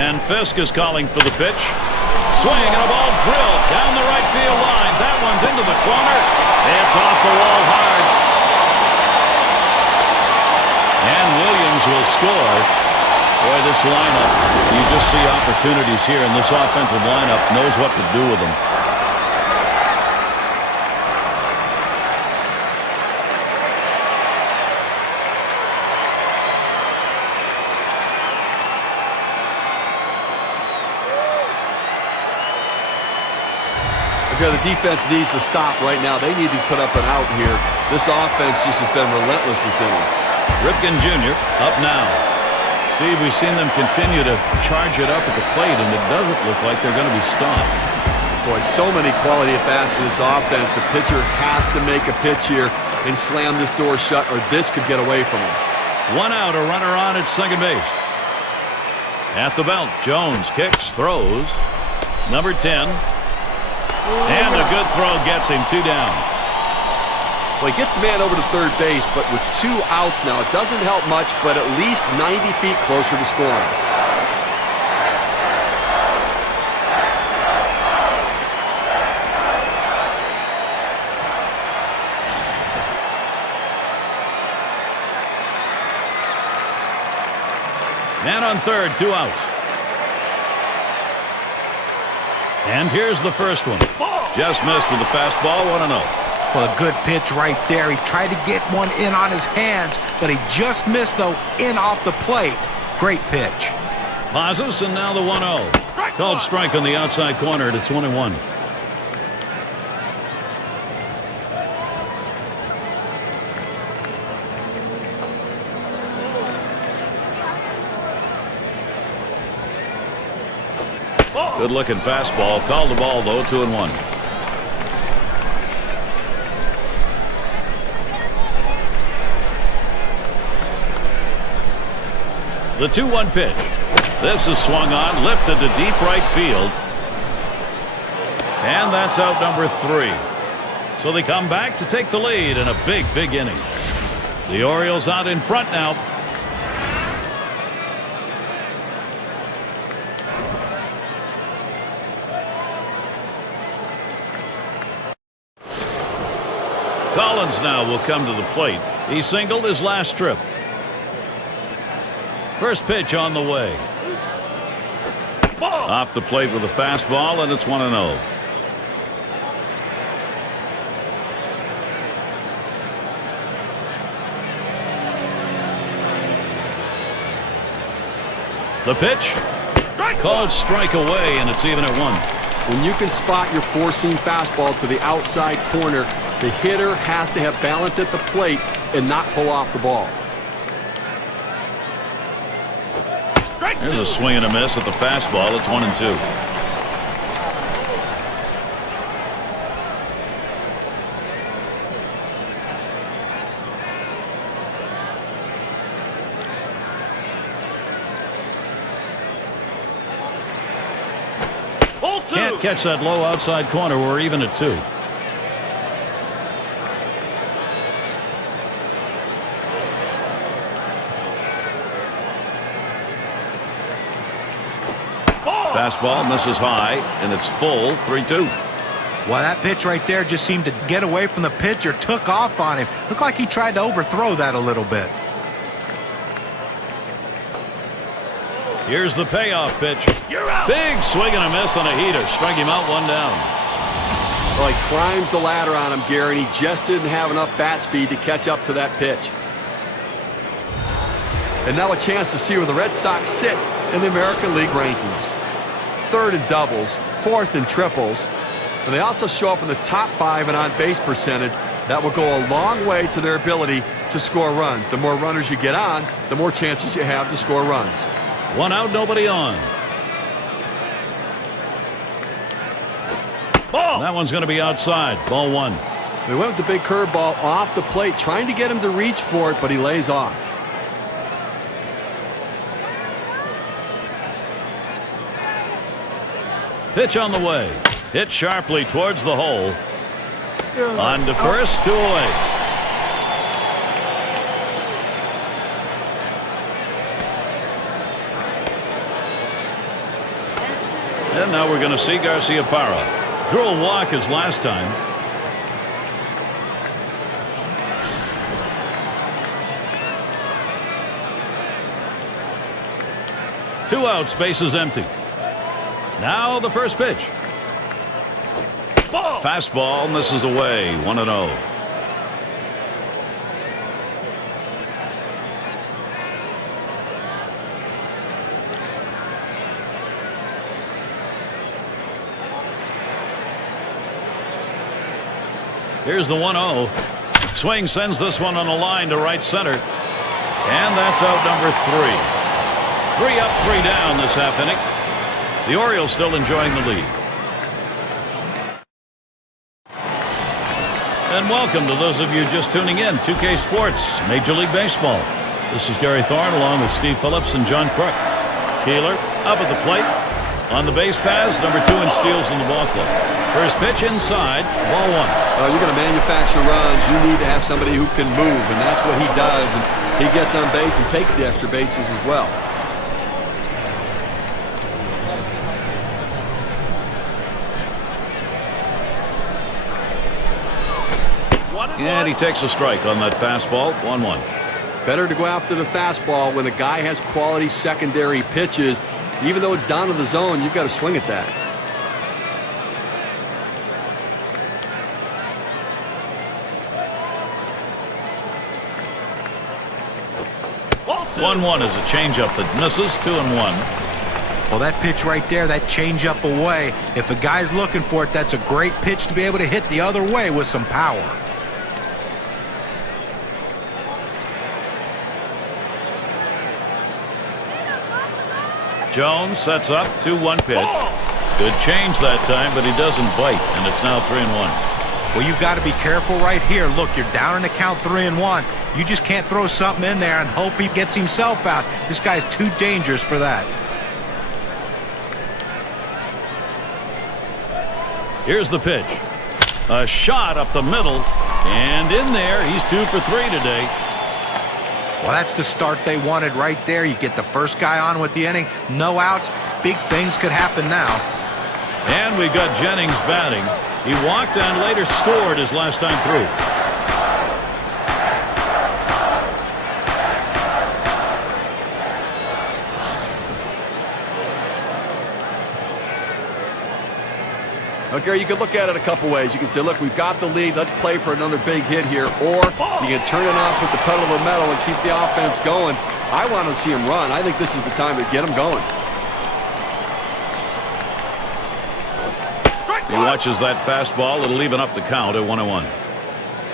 And Fisk is calling for the pitch. Swing and a ball drilled down the right field line. That one's into the corner. It's off the wall hard. And Williams will score. Boy, this lineup, you just see opportunities here, and this offensive lineup knows what to do with them. The defense needs to stop right now. They need to put up an out here. This offense just has been relentless this inning. Ripken Jr. up now. Steve, we've seen them continue to charge it up at the plate, and it doesn't look like they're going to be stopped. Boy, so many quality at-bats for this offense. The pitcher has to make a pitch here and slam this door shut, or this could get away from him. One out, a runner on at second base. At the belt, Jones kicks, throws. Number 10. And a good throw gets him 2 down. Well, he gets the man over to third base, but with 2 outs now, it doesn't help much, but at least 90 feet closer to scoring. Man on third, 2 outs. And here's the first one. Just missed with the fastball, 1-0. Well, a good pitch right there. He tried to get one in on his hands, but he just missed, though, in off the plate. Great pitch. Pauses, and now the 1-0. Called strike on the outside corner at 21. Good-looking fastball. Called the ball, though, 2-1. The 2-1 pitch. This is swung on, lifted to deep right field. And that's out number 3. So they come back to take the lead in a big, big inning. The Orioles out in front now. Collins now will come to the plate. He singled his last trip. First pitch on the way. Off the plate with a fastball, and it's 1-0. The pitch. Called strike away, and it's even at 1. When you can spot your four-seam fastball to the outside corner, the hitter has to have balance at the plate and not pull off the ball. There's a swing and a miss at the fastball. It's 1-2. Can't catch that low outside corner. We're even at 2. Fastball misses high, and it's full, 3-2. Well, that pitch right there just seemed to get away from the pitcher, took off on him. Looked like he tried to overthrow that a little bit. Here's the payoff pitch. You're out. Big swing and a miss on a heater. Strike him out, 1 down. Well, he climbs the ladder on him, Gary, and he just didn't have enough bat speed to catch up to that pitch. And now a chance to see where the Red Sox sit in the American League rankings. 3rd in doubles, 4th in triples, and they also show up in the top 5 in on-base percentage. That will go a long way to their ability to score runs. The more runners you get on, the more chances you have to score runs. 1 out, nobody on. Ball. That one's going to be outside. Ball 1. They went with the big curveball off the plate, trying to get him to reach for it, but he lays off. Pitch on the way. Hit sharply towards the hole. On to first, 2 away. And now we're going to see Garciaparra. Drew a walk his last time. Two outs, bases empty. Now the first pitch. Fastball misses away, 1-0. Here's the 1-0. Swing sends this one on a line to right center. And that's out number 3. 3 up, 3 down this half inning. The Orioles still enjoying the lead. And welcome to those of you just tuning in. 2K Sports, Major League Baseball. This is Gary Thorne along with Steve Phillips and John Crook. Keeler up at the plate. On the base paths, number 2 in steals in the ball club. First pitch inside, ball 1. You're going to manufacture runs. You need to have somebody who can move, and that's what he does. And he gets on base and takes the extra bases as well. And he takes a strike on that fastball, 1-1. Better to go after the fastball when the guy has quality secondary pitches. Even though it's down to the zone, you've got to swing at that. Ball 1-1 is a changeup that misses, 2-1. Well, that pitch right there, that changeup away, if a guy's looking for it, that's a great pitch to be able to hit the other way with some power. Jones sets up, 2-1 pitch. Good change that time, but he doesn't bite, and it's now 3-1. Well, you've got to be careful right here. Look, you're down in the count 3-1. You just can't throw something in there and hope he gets himself out. This guy's too dangerous for that. Here's the pitch. A shot up the middle, and in there, he's 2 for 3 today. Well, that's the start they wanted right there. You get the first guy on with the inning, no outs. Big things could happen now. And we've got Jennings batting. He walked and later scored his last time through. Okay, you can look at it a couple ways. You can say, look, we've got the lead. Let's play for another big hit here. Or you can turn it off with the pedal to the metal and keep the offense going. I want to see him run. I think this is the time to get him going. He watches that fastball. It'll even up the count at 1-1.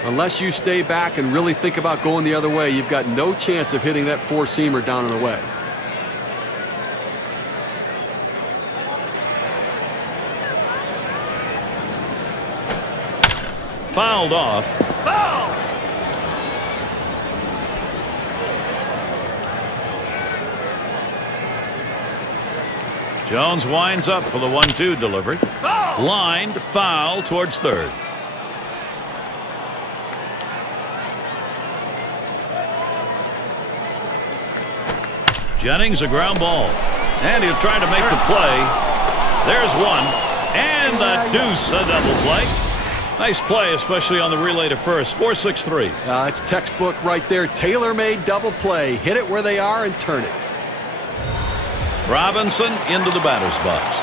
Unless you stay back and really think about going the other way, you've got no chance of hitting that four-seamer down and away. Fouled off. Foul! Jones winds up for the 1-2 delivery. Foul! Lined foul towards third. Jennings a ground ball. And he'll try to make the play. There's one. And the deuce, a double play. Nice play, especially on the relay to first. 4-6-3. It's textbook right there. Tailor-made double play. Hit it where they are and turn it. Robinson into the batter's box.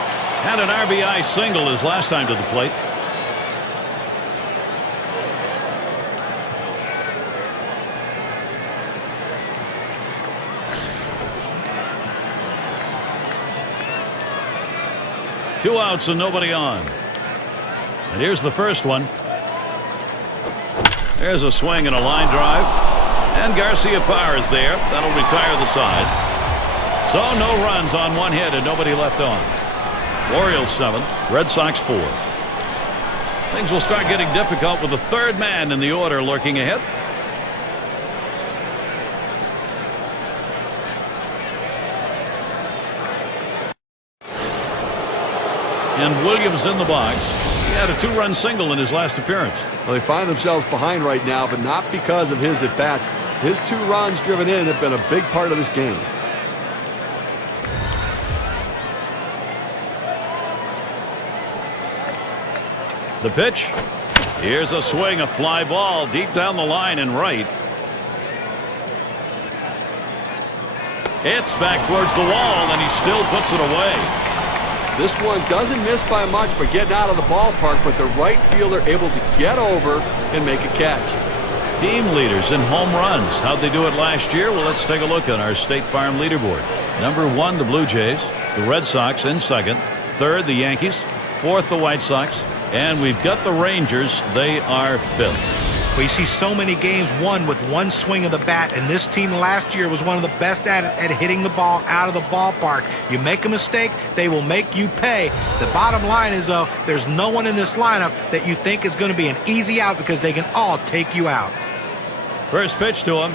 Had an RBI single his last time to the plate. Two outs and nobody on. And here's the first one. There's a swing and a line drive. And Garciaparra is there. That'll retire the side. So no runs on one hit and nobody left on. Orioles 7, Red Sox 4. Things will start getting difficult with the third man in the order lurking ahead. And Williams in the box. He had a 2-run single in his last appearance. Well, they find themselves behind right now, but not because of his at-bats. His 2 runs driven in have been a big part of this game. The pitch. Here's a swing, a fly ball deep down the line and right. It's back towards the wall, and he still puts it away. This one doesn't miss by much, but getting out of the ballpark, but the right fielder able to get over and make a catch. Team leaders in home runs. How'd they do it last year? Well, let's take a look at our State Farm leaderboard. Number 1, the Blue Jays. The Red Sox in second. Third, the Yankees. Fourth, the White Sox. And we've got the Rangers. They are fifth. We see so many games won with one swing of the bat, and this team last year was one of the best at hitting the ball out of the ballpark. You make a mistake, they will make you pay. The bottom line is, though, there's no one in this lineup that you think is going to be an easy out because they can all take you out. First pitch to him.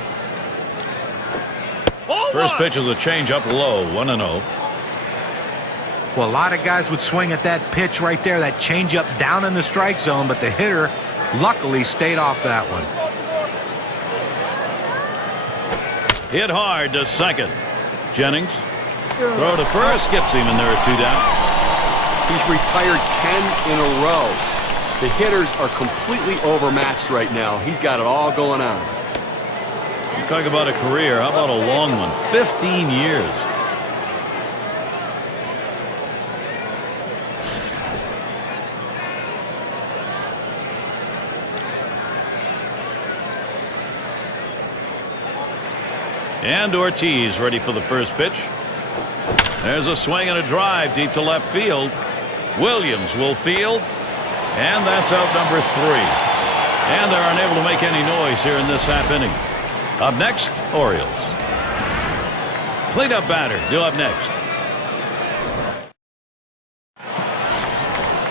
First pitch is a changeup low, 1-0. Well, a lot of guys would swing at that pitch right there, that changeup down in the strike zone, but the hitter luckily stayed off that one. Hit hard to second. Jennings. Throw to first. Gets him, and there are 2 down. He's retired 10 in a row. The hitters are completely overmatched right now. He's got it all going on. You talk about a career. How about a long one? 15 years. And Ortiz ready for the first pitch. There's a swing and a drive deep to left field. Williams will field. And that's out number 3. And they're unable to make any noise here in this half inning. Up next, Orioles. Cleanup batter due up next.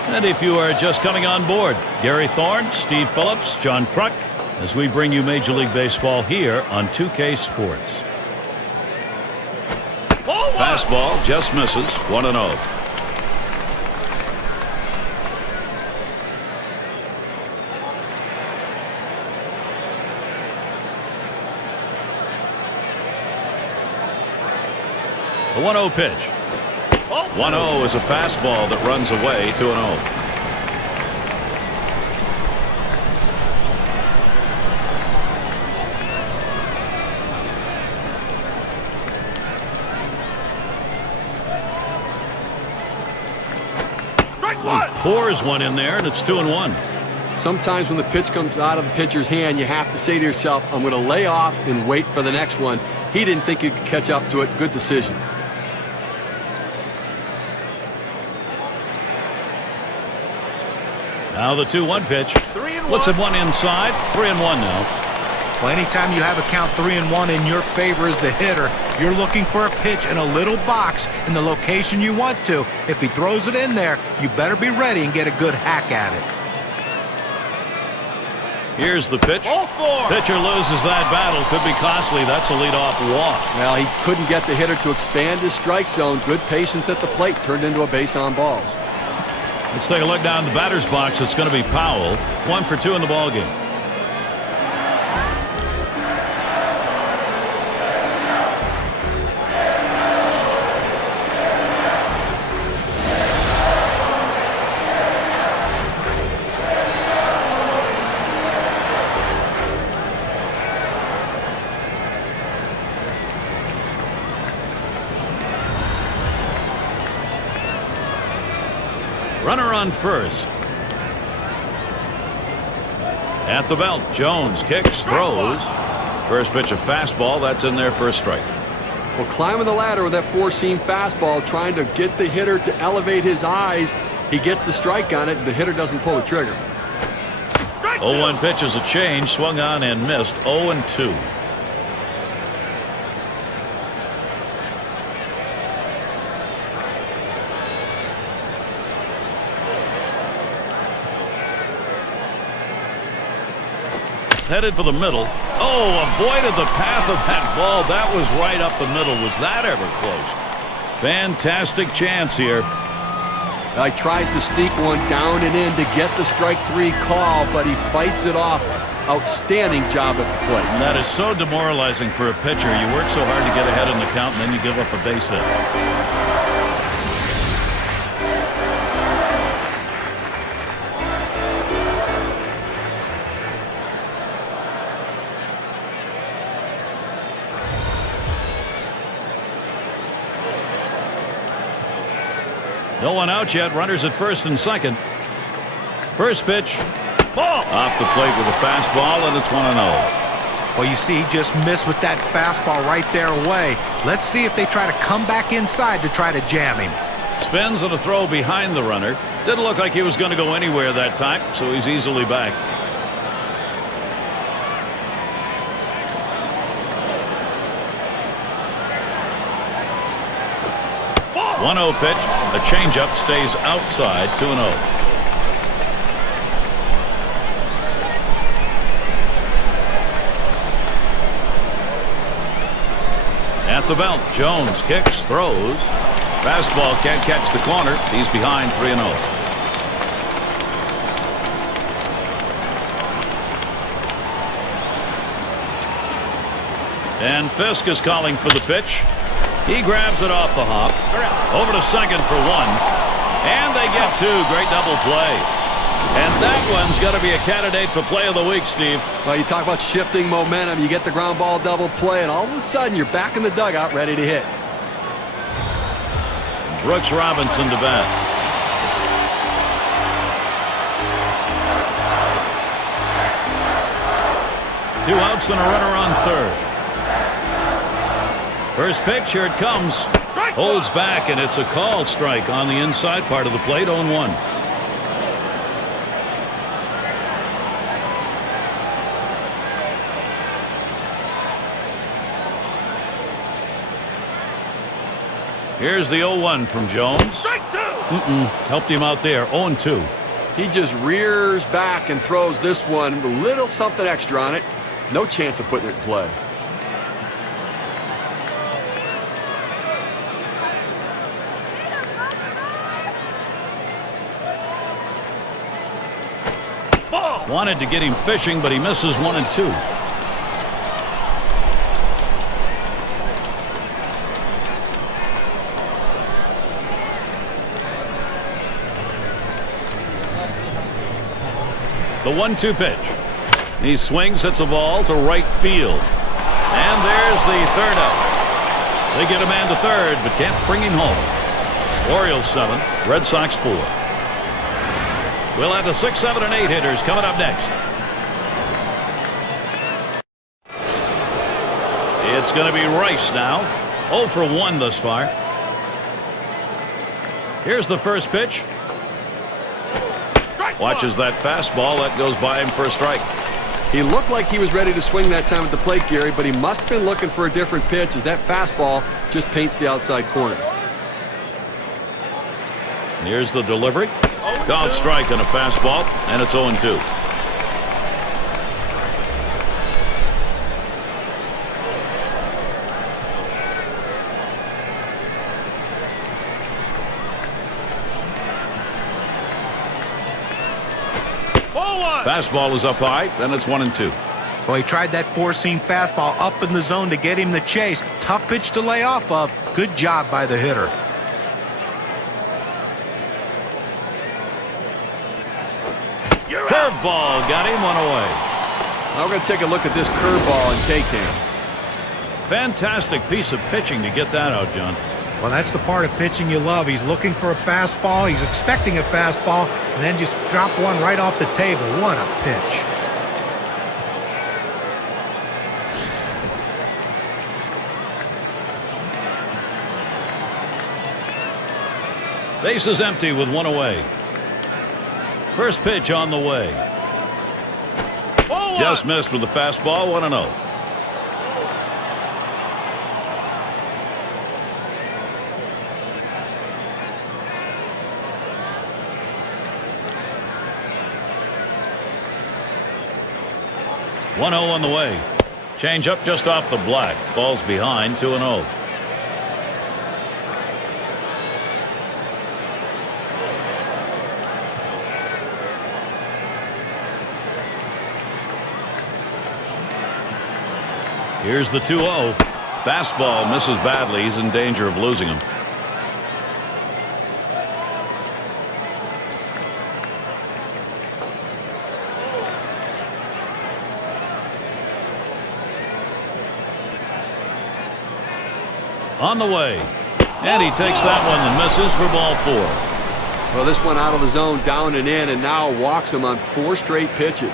And if you are just coming on board, Gary Thorne, Steve Phillips, John Kruk, as we bring you Major League Baseball here on 2K Sports. Fastball just misses, 1-0. The 1-0 pitch. 1-0 is a fastball that runs away, 2-0. Pours one in there, and it's 2-1. Sometimes when the pitch comes out of the pitcher's hand, you have to say to yourself, I'm going to lay off and wait for the next one. He didn't think he could catch up to it. Good decision. Now the 2-1 pitch. Puts it one inside. 3-1 now. Well, anytime you have a count 3-1 in your favor as the hitter, you're looking for a pitch in a little box in the location you want to. If he throws it in there, you better be ready and get a good hack at it. Here's the pitch. Pitcher loses that battle. Could be costly. That's a leadoff walk. Well, he couldn't get the hitter to expand his strike zone. Good patience at the plate turned into a base on balls. Let's take a look down the batter's box. It's going to be Powell. 1 for 2 in the ballgame. Runner on first. At the belt, Jones kicks, throws. First pitch, a fastball. That's in there for a strike. Well, climbing the ladder with that four-seam fastball, trying to get the hitter to elevate his eyes. He gets the strike on it. The hitter doesn't pull the trigger. 0-1 pitch is a change. Swung on and missed. 0-2. Headed for the middle. Oh, avoided the path of that ball. That was right up the middle. Was that ever close? Fantastic chance here. He tries to sneak one down and in to get the strike 3 call, but he fights it off. Outstanding job at the plate. And that is so demoralizing for a pitcher. You work so hard to get ahead in the count, and then you give up a base hit. No one out yet. Runners at first and second. First pitch. Ball. Off the plate with a fastball, and it's 1-0. Well, you see, he just missed with that fastball right there away. Let's see if they try to come back inside to try to jam him. Spins on a throw behind the runner. Didn't look like he was going to go anywhere that time, so he's easily back. Ball. 1-0 pitch. A changeup stays outside. 2-0. At the belt, Jones kicks, throws. Fastball can't catch the corner. He's behind 3-0. And Fisk is calling for the pitch. He grabs it off the hop. Over to second for one. And they get two. Great double play. And that one's got to be a candidate for play of the week, Steve. Well, you talk about shifting momentum. You get the ground ball double play, and all of a sudden you're back in the dugout ready to hit. Brooks Robinson to bat. Two outs and a runner on third. First pitch, here it comes. Holds back, and it's a called strike on the inside part of the plate. 0-1. Here's the 0-1 from Jones. Helped him out there. 0-2. He just rears back and throws this one. A little something extra on it. No chance of putting it in play. Wanted to get him fishing, but he misses 1 and 2. The 1-2 pitch. He swings, hits a ball to right field. And there's the third out. They get a man to third, but can't bring him home. Orioles 7, Red Sox 4. We'll have the 6, 7, and 8 hitters coming up next. It's going to be Rice now. 0 for 1 thus far. Here's the first pitch. Watches that fastball. That goes by him for a strike. He looked like he was ready to swing that time at the plate, Gary, but he must have been looking for a different pitch as that fastball just paints the outside corner. Here's the delivery. Called strike on a fastball, and it's 0-2. Fastball is up high, then it's 1-2. Well, he tried that four-seam fastball up in the zone to get him the chase. Tough pitch to lay off of. Good job by the hitter. Curveball got him 1 away. Now we're going to take a look at this curveball in K-Cam. Fantastic piece of pitching to get that out, John. Well, that's the part of pitching you love. He's looking for a fastball. He's expecting a fastball, and then just drop one right off the table. What a pitch. Base is empty with 1 away. First pitch on the way. Just missed with the fastball. 1-0. On the way. Change up just off the black. Falls behind. 2-0. Here's the 2-0. Fastball misses badly. He's in danger of losing him. On the way. And he takes that one and misses for ball 4. Well, this one out of the zone, down and in, and now walks him on 4 straight pitches.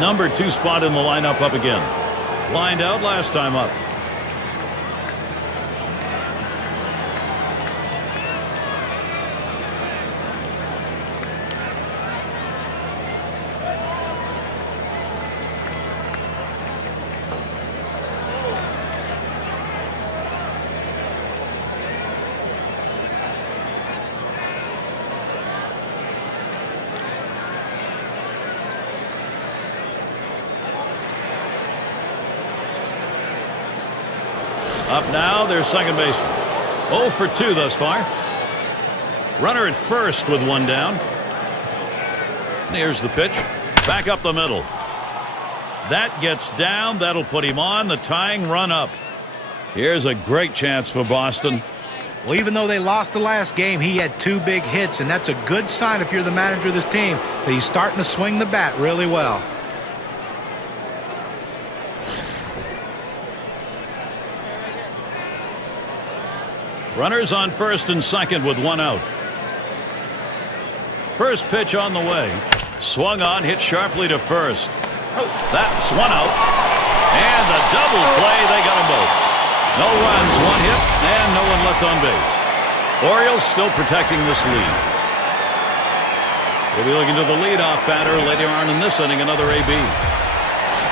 Number 2 spot in the lineup up again. Lined out last time up. Up now, their second baseman. 0 for 2 thus far. Runner at first with 1 down. Here's the pitch. Back up the middle. That gets down. That'll put him on the tying run up. Here's a great chance for Boston. Well, even though they lost the last game, he had 2 big hits, and that's a good sign if you're the manager of this team that he's starting to swing the bat really well. Runners on first and second with 1 out. First pitch on the way. Swung on, hit sharply to first. That's 1 out. And a double play. They got them both. No runs, 1 hit, and no one left on base. Orioles still protecting this lead. We'll be looking to the leadoff batter later on in this inning, another AB.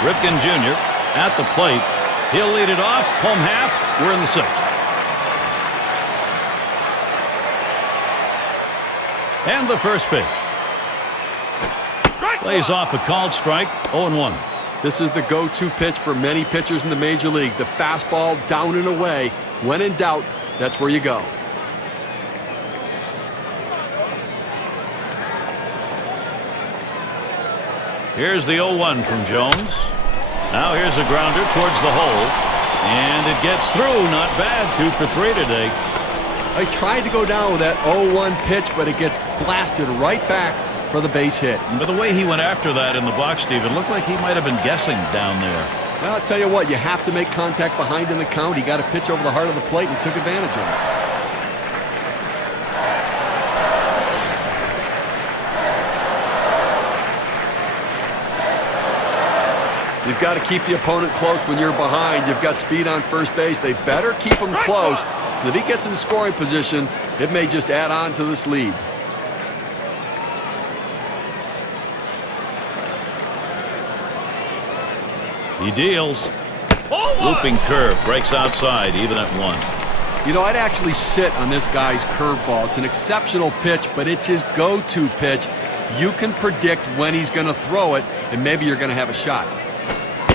Ripken Jr. at the plate. He'll lead it off. Home half. We're in the 6th. And the first pitch. Plays off a called strike. 0-1. This is the go-to pitch for many pitchers in the major league. The fastball down and away. When in doubt, that's where you go. Here's the 0-1 from Jones. Now here's a grounder towards the hole. And it gets through. Not bad. 2 for 3 today. I tried to go down with that 0-1 pitch, but it gets blasted right back for the base hit. But the way he went after that in the box, Steve, it looked like he might have been guessing down there. Well, I'll tell you what, you have to make contact behind in the count. He got a pitch over the heart of the plate and took advantage of it. You've got to keep the opponent close when you're behind. You've got speed on first base. They better keep him close. If he gets in scoring position, it may just add on to this lead. He deals. Looping curve breaks outside, even at 1. You know, I'd actually sit on this guy's curveball. It's an exceptional pitch, but it's his go-to pitch. You can predict when he's going to throw it, and maybe you're going to have a shot.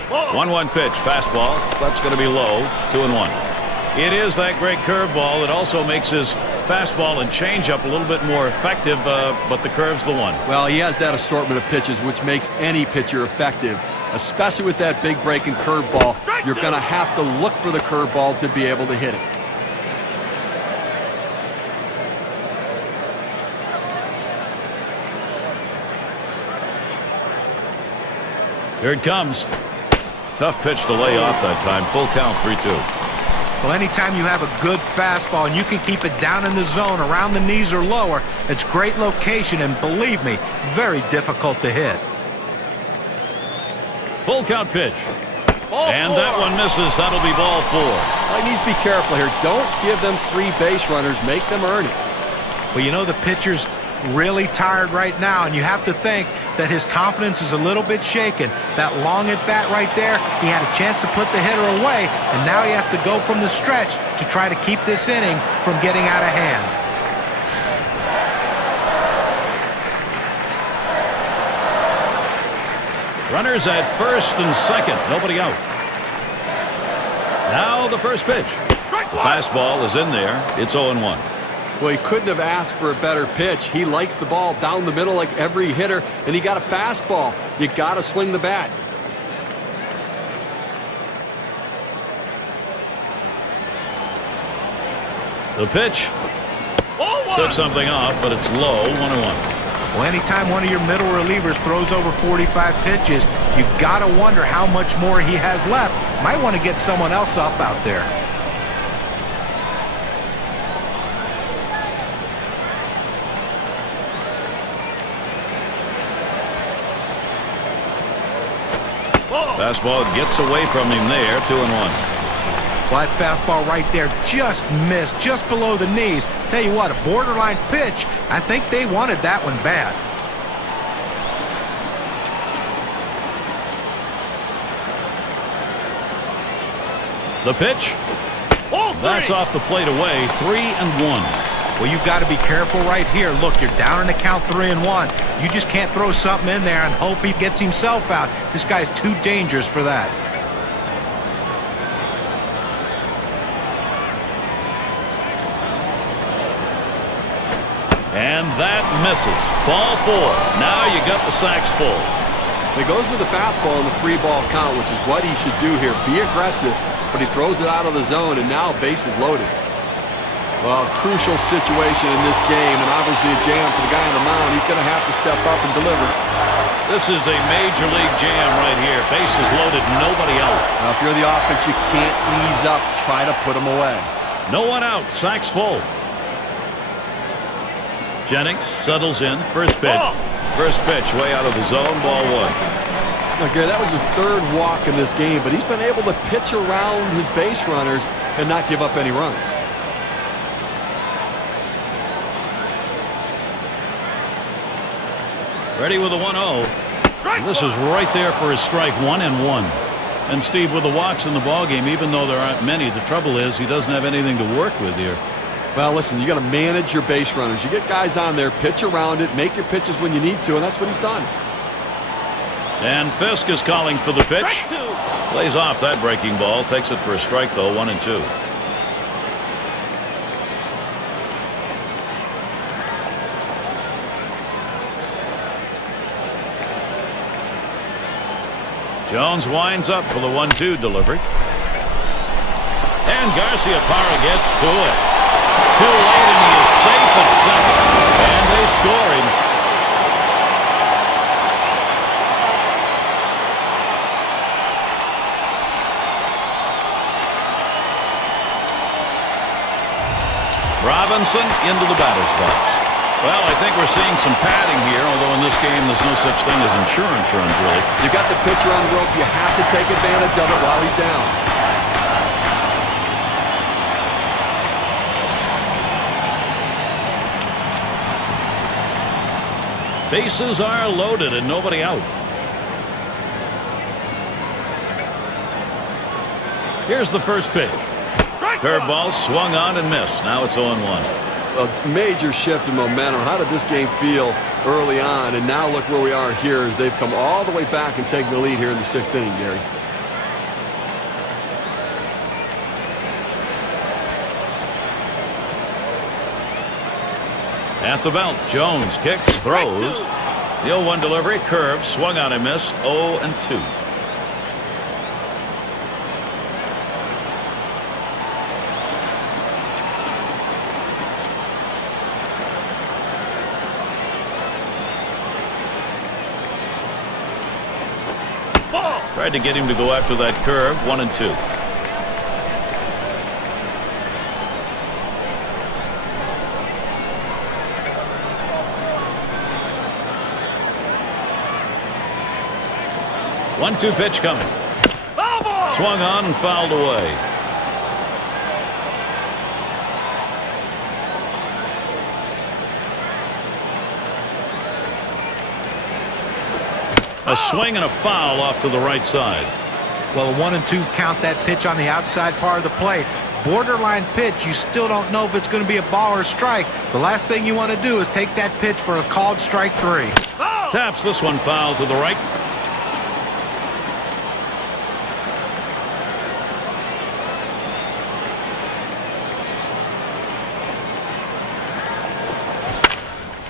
1-1 pitch, fastball. That's going to be low. 2-1. It is that great curveball. It also makes his fastball and changeup a little bit more effective, but the curve's the one. Well, he has that assortment of pitches, which makes any pitcher effective, especially with that big breaking curveball. You're going to have to look for the curveball to be able to hit it. Here it comes. Tough pitch to lay off that time. Full count, 3-2. Well, anytime you have a good fastball and you can keep it down in the zone around the knees or lower, it's great location and, believe me, very difficult to hit. Full count pitch. And that one misses. That'll be ball 4. Well, he needs to be careful here. Don't give them 3 base runners. Make them earn it. Well, you know, the pitcher's really tired right now, and you have to think that his confidence is a little bit shaken. That long at bat right there, he had a chance to put the hitter away, and now he has to go from the stretch to try to keep this inning from getting out of hand. Runners at first and second. Nobody out. Now the first pitch. The fastball is in there. It's 0-1. Well, he couldn't have asked for a better pitch. He likes the ball down the middle like every hitter, and he got a fastball. You got to swing the bat. The pitch took something off, but it's low. 1-1. Well, anytime one of your middle relievers throws over 45 pitches, you got to wonder how much more he has left. Might want to get someone else up out there. Fastball gets away from him there, 2-1. Well, that fastball right there just missed, just below the knees. Tell you what, a borderline pitch. I think they wanted that one bad. The pitch. That's off the plate away, 3-1. Well, you've got to be careful right here. Look, you're down in the count 3-1. You just can't throw something in there and hope he gets himself out. This guy's too dangerous for that. And that misses. Ball 4. Now you got the sacks full. He goes with the fastball in the 3-ball count, which is what he should do here. Be aggressive, but he throws it out of the zone, and now bases loaded. Well, crucial situation in this game, and obviously a jam for the guy on the mound. He's going to have to step up and deliver. This is a major league jam right here. Bases loaded, nobody out. Now, if you're the offense, you can't ease up. Try to put him away. No one out. Sacks full. Jennings settles in. First pitch. First pitch way out of the zone. Ball 1. Look, Gary, that was his 3rd walk in this game, but he's been able to pitch around his base runners and not give up any runs. Ready with a 1-0. This is right there for his strike. 1-1. And Steve, with the walks in the ballgame, even though there aren't many, the trouble is he doesn't have anything to work with here. Well, listen, you got to manage your base runners. You get guys on there, pitch around it, make your pitches when you need to, and that's what he's done. And Fisk is calling for the pitch. Plays off that breaking ball. Takes it for a strike, though. 1-2. Jones winds up for the 1-2 delivery. And Garciaparra gets to it. Too late, and he is safe at second. And they score him. Robinson into the batter's box. Well, I think we're seeing some padding here, although in this game there's no such thing as insurance runs, really. You got the pitcher on the rope. You have to take advantage of it while he's down. Bases are loaded and nobody out. Here's the first pitch. Curveball swung on and missed. Now it's 0-1. A major shift in momentum. How did this game feel early on? And now look where we are here as they've come all the way back and taken the lead here in the 6th inning, Gary. At the belt, Jones kicks, throws. The 0-1 delivery, curve, swung on and missed. 0-2. Tried to get him to go after that curve. 1-2. One-two pitch coming. Swung on and fouled away. A swing and a foul off to the right side. Well, 1-2 count that pitch on the outside part of the plate. Borderline pitch. You still don't know if it's going to be a ball or a strike. The last thing you want to do is take that pitch for a called strike 3. Taps this one foul to the right.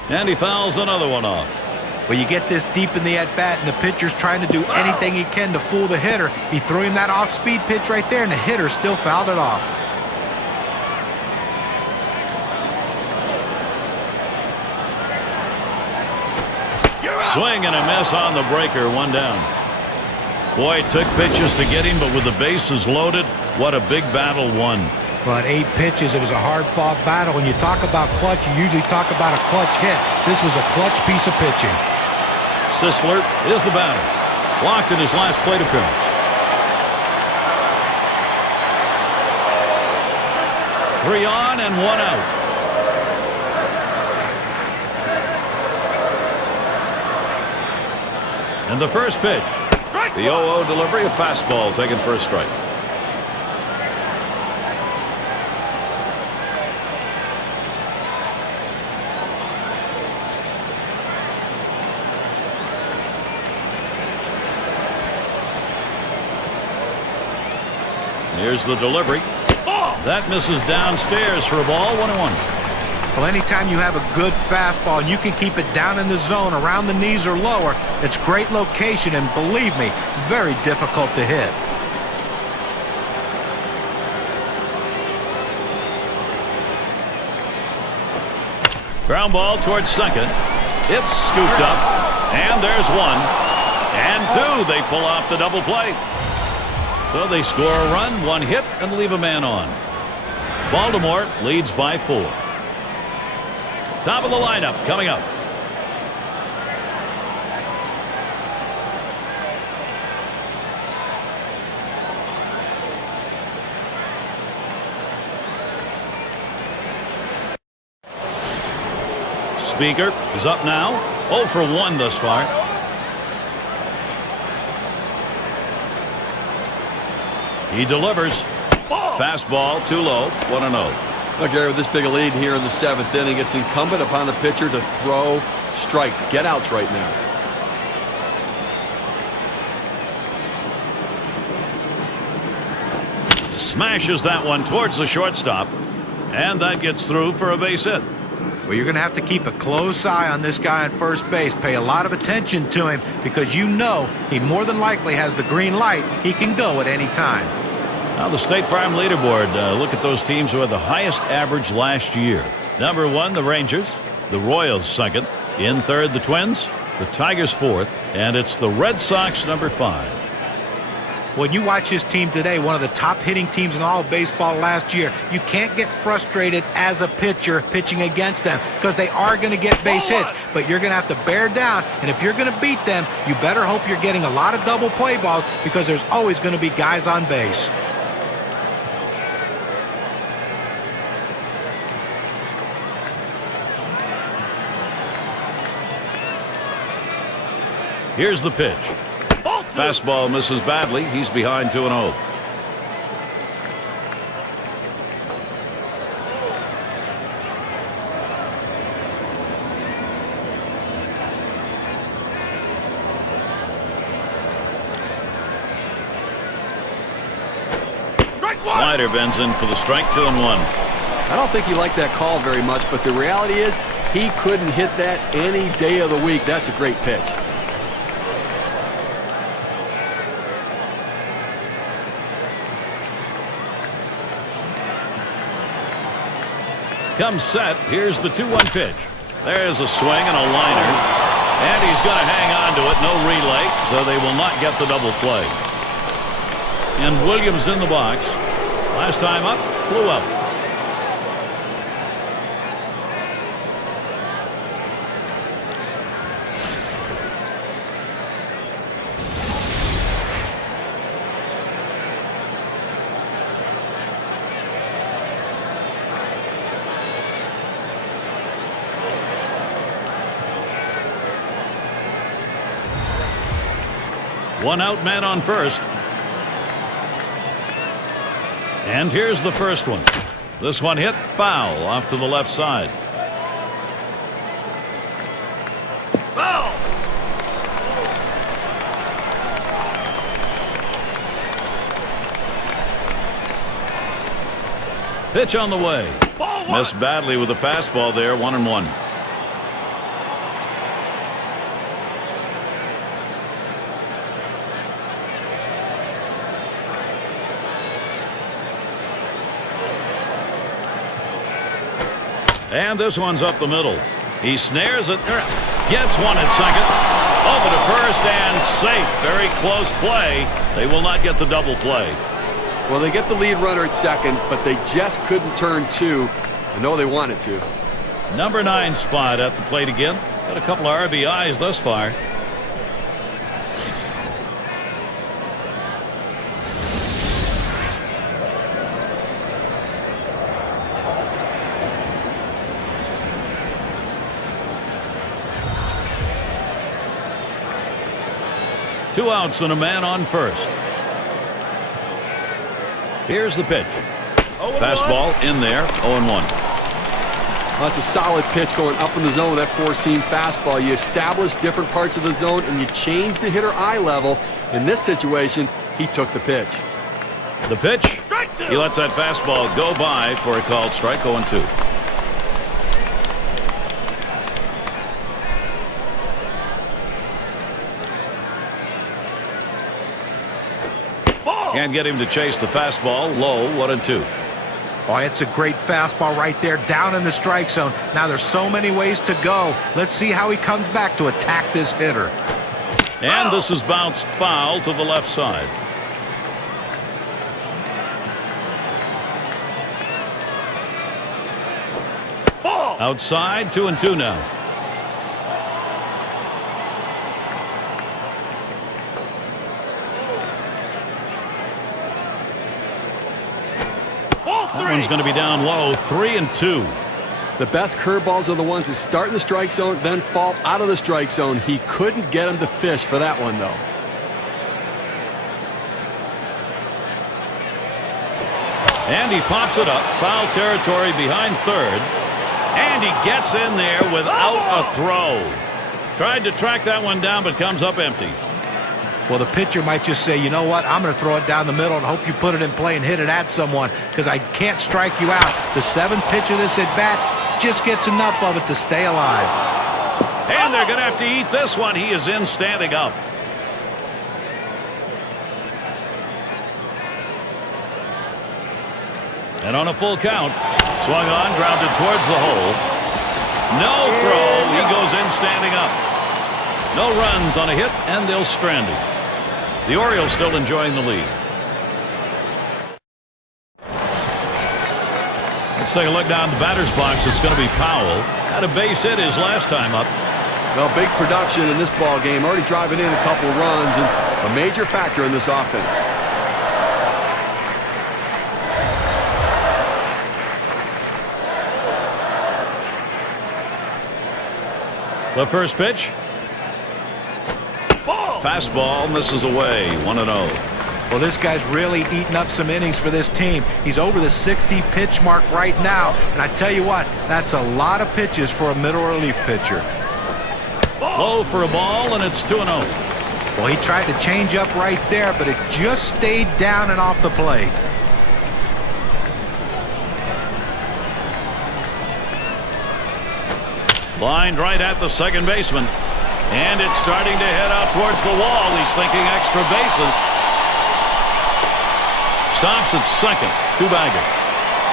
And he fouls another one off. Well, you get this deep in the at-bat, and the pitcher's trying to do anything he can to fool the hitter. He threw him that off-speed pitch right there, and the hitter still fouled it off. Swing and a miss on the breaker. One down. Boy, it took pitches to get him, but with the bases loaded, what a big battle won. But 8 pitches, it was a hard-fought battle. When you talk about clutch, you usually talk about a clutch hit. This was a clutch piece of pitching. Sisler is the batter. Walked in his last plate appearance. Three on and one out. And the first pitch. The 0-0 delivery, a fastball taken for a strike. Here's the delivery. That misses downstairs for a ball. 1-1. Well, anytime you have a good fastball and you can keep it down in the zone around the knees or lower, it's great location, and believe me, very difficult to hit. Ground ball towards second. It's scooped up, and there's one. And two. They pull off the double play. So they score a run, one hit, and leave a man on. Baltimore leads by 4. Top of the lineup coming up. Speaker is up now. 0 for 1 thus far. He delivers. Fastball too low. 1-0. Look, Gary, with this big a lead here in the 7th inning, it's incumbent upon the pitcher to throw strikes, get outs right now. Smashes that one towards the shortstop, and that gets through for a base hit. Well, you're going to have to keep a close eye on this guy on first base. Pay a lot of attention to him, because you know he more than likely has the green light. He can go at any time. Now the State Farm leaderboard. Look at those teams who had the highest average last year. Number 1, the Rangers. The Royals second. In third, the Twins. The Tigers fourth. And it's the Red Sox number 5. When you watch his team today, one of the top hitting teams in all of baseball last year, you can't get frustrated as a pitcher pitching against them, because they are going to get base hits, but you're going to have to bear down. And if you're going to beat them, you better hope you're getting a lot of double play balls, because there's always going to be guys on base. Here's the pitch. Fastball misses badly. He's behind 2-0. Slider bends in for the strike. 2-1. I don't think he liked that call very much, but the reality is he couldn't hit that any day of the week. That's a great pitch. Comes set. Here's the 2-1 pitch. There's a swing and a liner. And he's going to hang on to it. No relay, so they will not get the double play. And Williams in the box. Last time up, flew out. One out, man on first. And here's the first one. This one hit foul off to the left side. Foul! Pitch on the way. Missed badly with a fastball there. 1-1. And this one's up the middle. He snares it. Gets one at second. Over to first and safe. Very close play. They will not get the double play. Well, they get the lead runner at second, but they just couldn't turn two. I know they wanted to. Number 9 spot at the plate again. Got a couple of RBIs thus far. Two outs and a man on first. Here's the pitch. Fastball in there, 0-1. That's a solid pitch going up in the zone with that four-seam fastball. You establish different parts of the zone and you change the hitter eye level. In this situation, he took the pitch. The pitch. He lets that fastball go by for a called strike, 0-2. Can't get him to chase the fastball. Low, 1-2. Oh, it's a great fastball right there down in the strike zone. Now there's so many ways to go. Let's see how he comes back to attack this hitter. And this is bounced foul to the left side. Outside, 2-2 now. That one's going to be down low, 3-2. The best curveballs are the ones that start in the strike zone, then fall out of the strike zone. He couldn't get him to fish for that one, though. And he pops it up. Foul territory behind third. And he gets in there without a throw. Tried to track that one down, but comes up empty. Well, the pitcher might just say, you know what, I'm going to throw it down the middle and hope you put it in play and hit it at someone because I can't strike you out. The seventh pitch of this at-bat just gets enough of it to stay alive. And they're going to have to eat this one. He is in standing up. And on a full count, swung on, grounded towards the hole. No throw. He goes in standing up. No runs on a hit, and they'll strand him. The Orioles still enjoying the lead. Let's take a look down the batter's box. It's going to be Powell. Had a base hit his last time up. Well, big production in this ball game. Already driving in a couple of runs and a major factor in this offense. The first pitch. Fastball misses away, 1-0. Well, this guy's really eating up some innings for this team. He's over the 60 pitch mark right now. And I tell you what, that's a lot of pitches for a middle relief pitcher. Low for a ball, and it's 2-0. Well, he tried to change up right there, but it just stayed down and off the plate. Lined right at the second baseman. And it's starting to head out towards the wall. He's thinking extra bases. Stops at second. Two-bagger.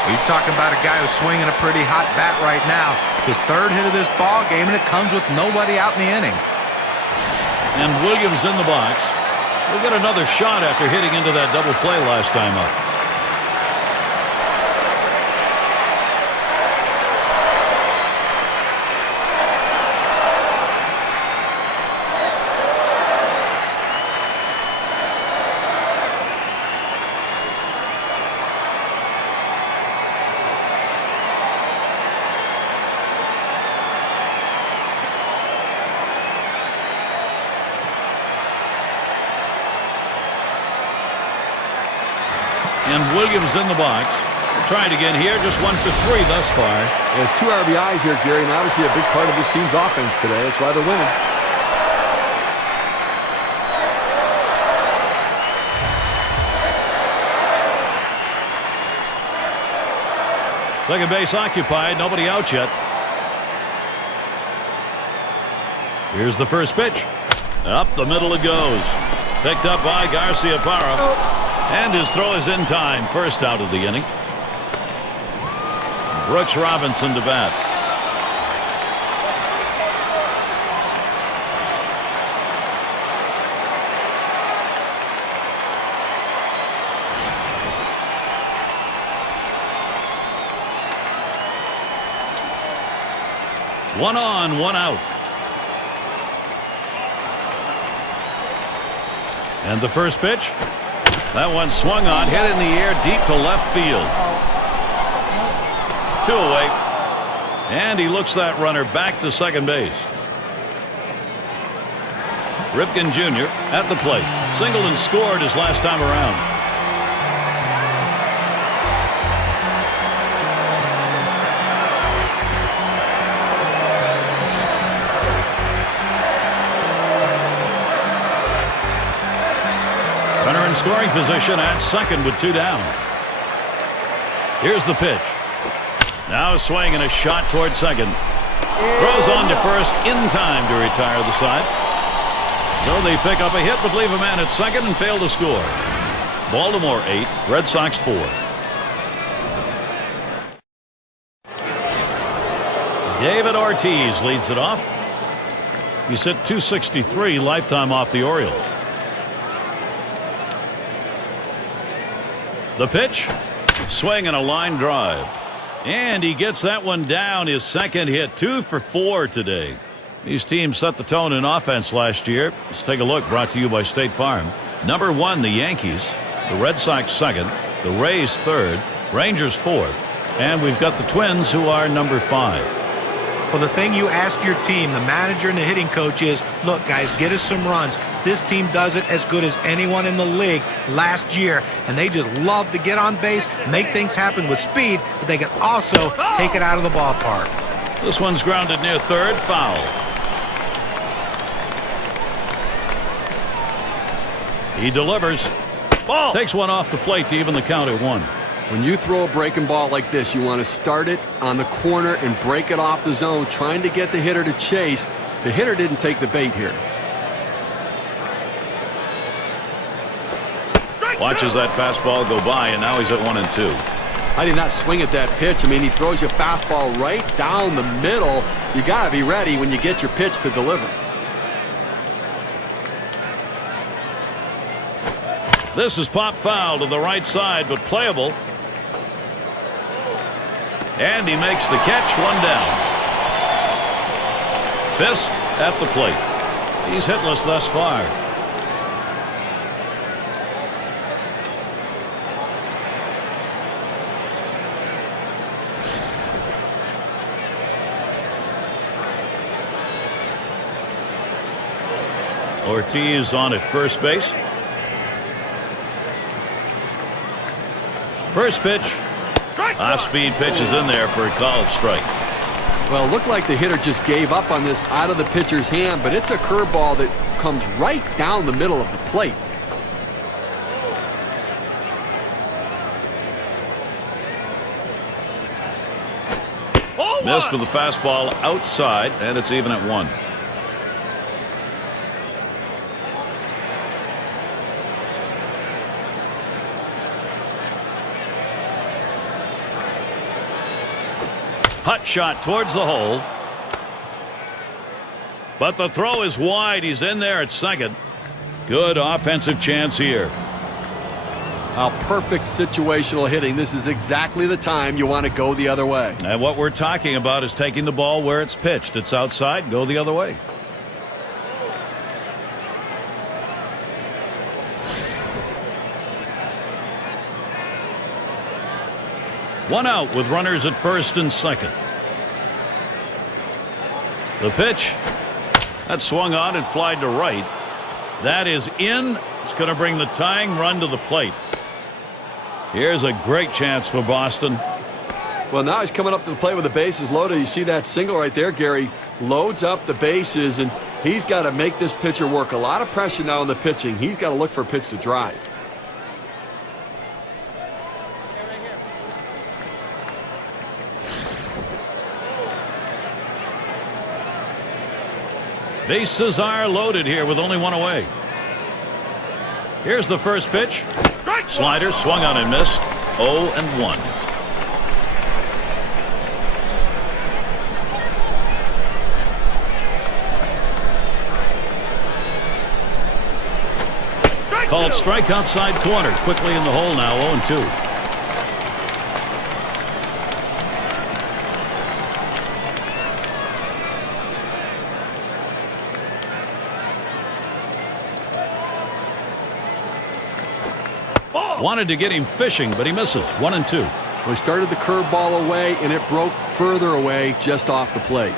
You're talking about a guy who's swinging a pretty hot bat right now. His third hit of this ball game, and it comes with nobody out in the inning. And Williams in the box. We'll get another shot after hitting into that double play last time up. And Williams in the box. Trying again here, just 1 for 3 thus far. There's 2 RBIs here, Gary, and obviously a big part of this team's offense today. That's why they're winning. Second base occupied, nobody out yet. Here's the first pitch. Up the middle it goes. Picked up by Garciaparra. And his throw is in time. First out of the inning. Brooks Robinson to bat. 1 on, 1 out. And the first pitch. That one swung on, hit in the air deep to left field. 2 away. And he looks that runner back to second base. Ripken Jr. at the plate. Singled and scored his last time around. Runner in scoring position at second with 2 down. Here's the pitch. Now a swing and a shot toward second. Throws on to first in time to retire the side. So they pick up a hit but leave a man at second and fail to score. Baltimore 8, Red Sox 4. David Ortiz leads it off. He's hit .263 lifetime off the Orioles. The pitch, swing and a line drive. And he gets that one down, his second hit. 2 for 4 today. These teams set the tone in offense last year. Let's take a look, brought to you by State Farm. Number 1, the Yankees. The Red Sox second. The Rays third. Rangers fourth. And we've got the Twins, who are number 5. Well, the thing you ask your team, the manager and the hitting coach, is, look, guys, get us some runs. This team does it as good as anyone in the league last year, and they just love to get on base, make things happen with speed, but they can also take it out of the ballpark. This one's grounded near third, foul. He delivers. Ball. Takes one off the plate to even the count at 1. When you throw a breaking ball like this, you want to start it on the corner and break it off the zone, trying to get the hitter to chase. The hitter didn't take the bait here. Watches that fastball go by, and now he's at 1 and 2. I did not swing at that pitch. I mean, he throws your fastball right down the middle. You got to be ready when you get your pitch to deliver. This is pop foul to the right side, but playable. And he makes the catch, 1 down. Fisk at the plate. He's hitless thus far. Ortiz on at first base. First pitch. Off-speed pitch is in there for a called strike. Well, it looked like the hitter just gave up on this out of the pitcher's hand, but it's a curveball that comes right down the middle of the plate. Missed with the fastball outside, and it's even at 1. Hut shot towards the hole. But the throw is wide. He's in there at second. Good offensive chance here. Perfect situational hitting. This is exactly the time you want to go the other way. And what we're talking about is taking the ball where it's pitched. It's outside. Go the other way. One out with runners at first and second. The pitch. That swung on and flied to right. That is in. It's going to bring the tying run to the plate. Here's a great chance for Boston. Well, now he's coming up to the plate with the bases loaded. You see that single right there, Gary. Loads up the bases, and he's got to make this pitcher work. A lot of pressure now on the pitching. He's got to look for a pitch to drive. Bases are loaded here with only 1 away. Here's the first pitch. Slider swung on and missed. 0-1. Called strike outside corner. Quickly in the hole now. 0-2. Wanted to get him fishing, but he misses. 1-2. Well, he started the curveball away, and it broke further away just off the plate.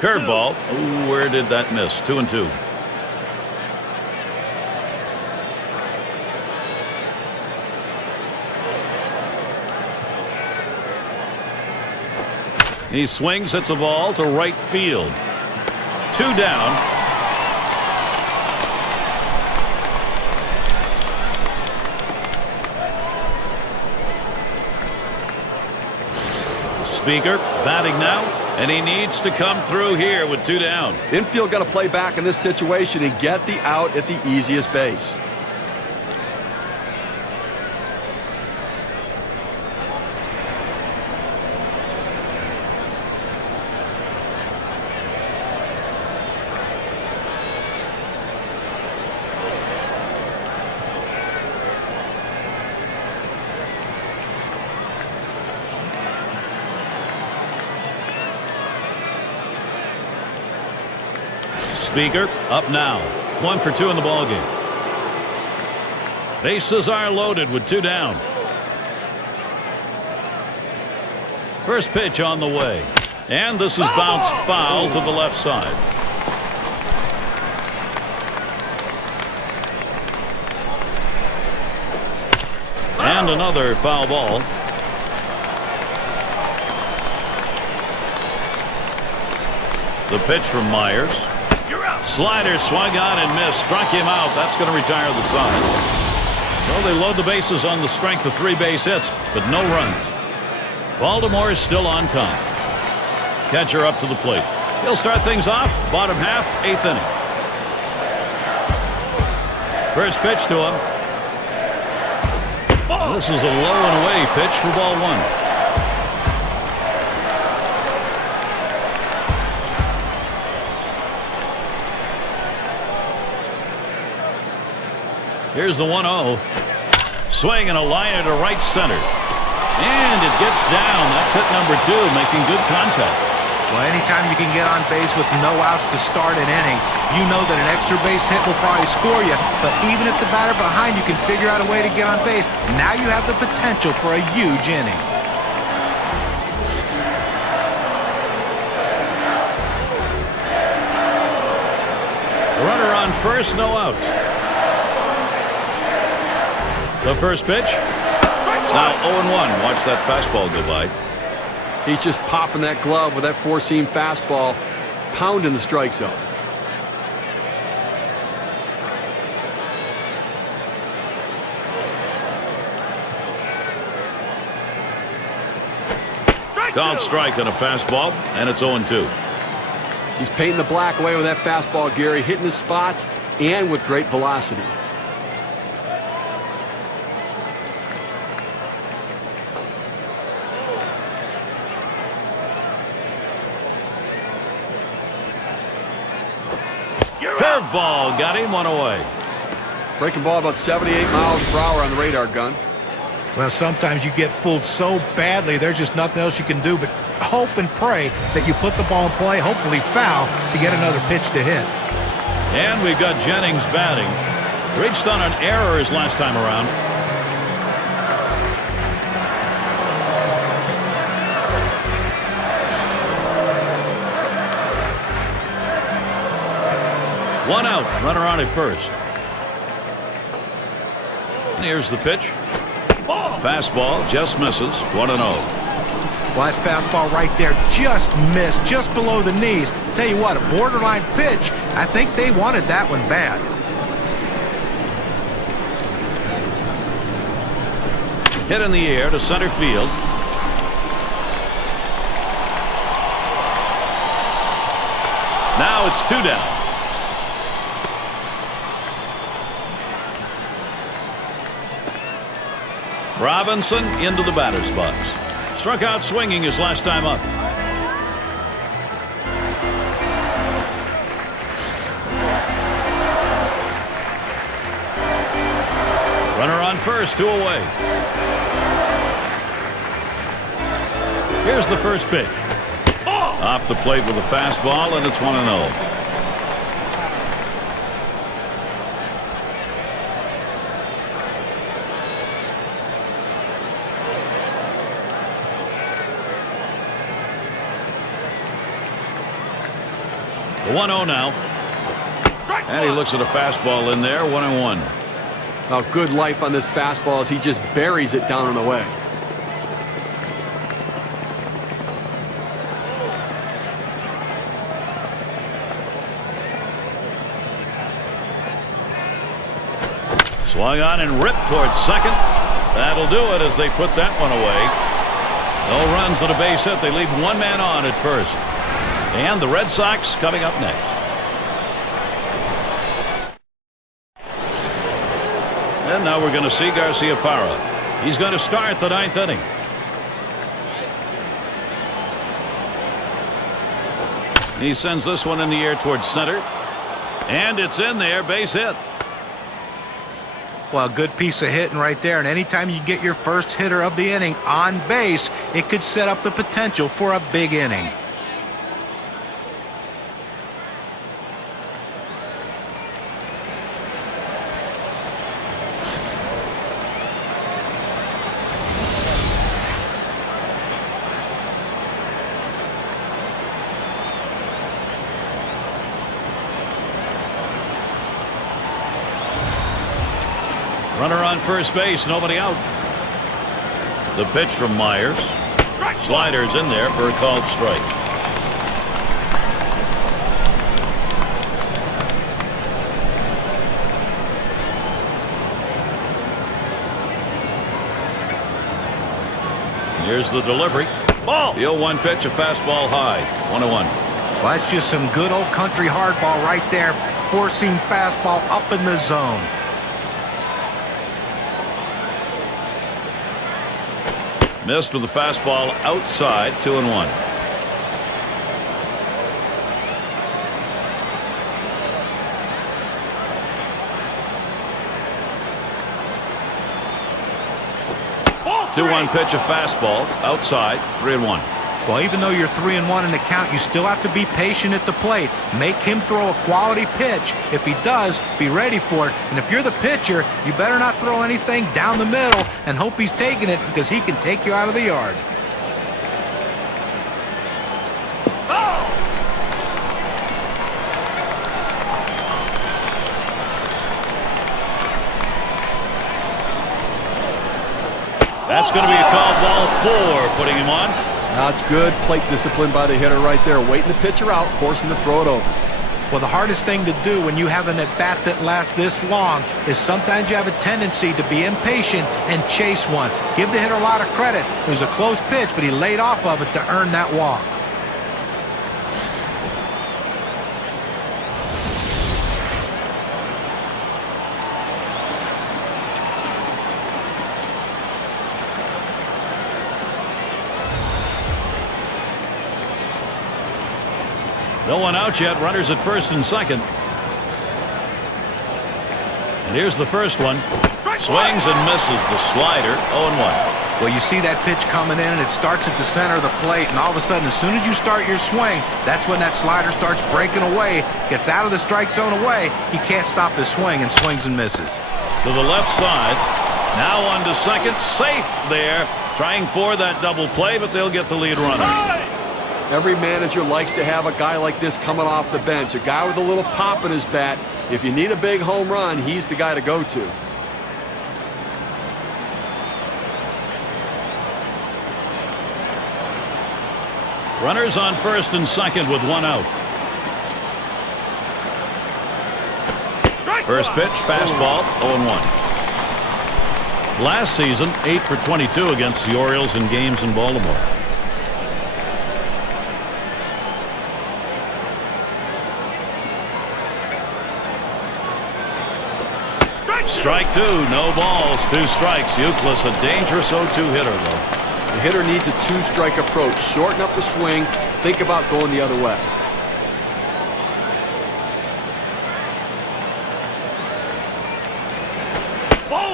Curveball. Ooh, where did that miss? 2-2. He swings, hits a ball to right field. 2 down. Speaker batting now, and he needs to come through here with 2 down. Infield got to play back in this situation and get the out at the easiest base. Speaker up now. 1 for 2 in the ballgame. Bases are loaded with 2 down. First pitch on the way. And this is bounced foul to the left side. And another foul ball. The pitch from Myers. Slider swung on and missed. Struck him out. That's going to retire the side. Well, they load the bases on the strength of 3 base hits, but no runs. Baltimore is still on top. Catcher up to the plate. He'll start things off. Bottom half, 8th inning. First pitch to him. This is a low and away pitch for ball 1. Here's the 1-0. Swing and a liner to right center. And it gets down. That's hit number 2, making good contact. Well, anytime you can get on base with no outs to start an inning, you know that an extra base hit will probably score you. But even if the batter behind you can figure out a way to get on base, now you have the potential for a huge inning. The runner on first, no out. The first pitch. It's now 0-1. Watch that fastball go by. He's just popping that glove with that 4-seam fastball, pounding the strike zone. Called strike on a fastball, and it's 0-2. He's painting the black away with that fastball, Gary, hitting his spots and with great velocity. Curveball got him 1 away. Breaking ball about 78 miles per hour on the radar gun. Well, sometimes you get fooled so badly, there's just nothing else you can do but hope and pray that you put the ball in play, hopefully foul, to get another pitch to hit. And we've got Jennings batting. Reached on an error his last time around. One out, runner on at first. And here's the pitch. Fastball just misses. 1-0. Well, that fastball right there just missed, just below the knees. Tell you what, a borderline pitch. I think they wanted that one bad. Hit in the air to center field. Now it's 2 down. Robinson into the batter's box. Struck out swinging his last time up. Runner on first, 2 away. Here's the first pitch. Off the plate with a fastball, and it's 1-0. The 1-0 now. And he looks at a fastball in there, 1-1. Now, good life on this fastball as he just buries it down and away. Swung on and ripped towards second. That'll do it as they put that one away. No runs and a base hit. They leave one man on at first. And the Red Sox coming up next. And now we're going to see Garciaparra. He's going to start the 9th inning. He sends this one in the air towards center. And it's in there, base hit. Well, a good piece of hitting right there. And anytime you get your first hitter of the inning on base, it could set up the potential for a big inning. Runner on first base, nobody out. The pitch from Myers. Sliders in there for a called strike. Here's the delivery. Ball. The 0-1 pitch, a fastball high. 1-1. Well, that's just some good old country hardball right there. Forcing fastball up in the zone. Missed with the fastball outside, 2-1. Ball 2-1 pitch, a fastball outside, 3-1. Well, even though you're 3-1 in the count, you still have to be patient at the plate. Make him throw a quality pitch. If he does, be ready for it. And if you're the pitcher, you better not throw anything down the middle and hope he's taking it, because he can take you out of the yard. That's going to be a called ball 4, putting him on. That's good plate discipline by the hitter right there. Waiting the pitcher out, forcing to throw it over. Well, the hardest thing to do when you have an at-bat that lasts this long is sometimes you have a tendency to be impatient and chase one. Give the hitter a lot of credit. It was a close pitch, but he laid off of it to earn that walk. No one out yet. Runners at first and second. And here's the first one. Swings and misses the slider. 0-1. Well, you see that pitch coming in, and it starts at the center of the plate, and all of a sudden, as soon as you start your swing, that's when that slider starts breaking away, gets out of the strike zone away. He can't stop his swing and swings and misses. To the left side. Now on to second. Safe there. Trying for that double play, but they'll get the lead runner. Every manager likes to have a guy like this coming off the bench, a guy with a little pop in his bat. If you need a big home run, he's the guy to go to. Runners on first and second with one out. First pitch, fastball, 0-1. Last season, 8 for 22 against the Orioles in games in Baltimore. Strike 2, no balls, 2 strikes. Euclid, a dangerous 0-2 hitter, though. The hitter needs a 2-strike approach. Shorten up the swing. Think about going the other way.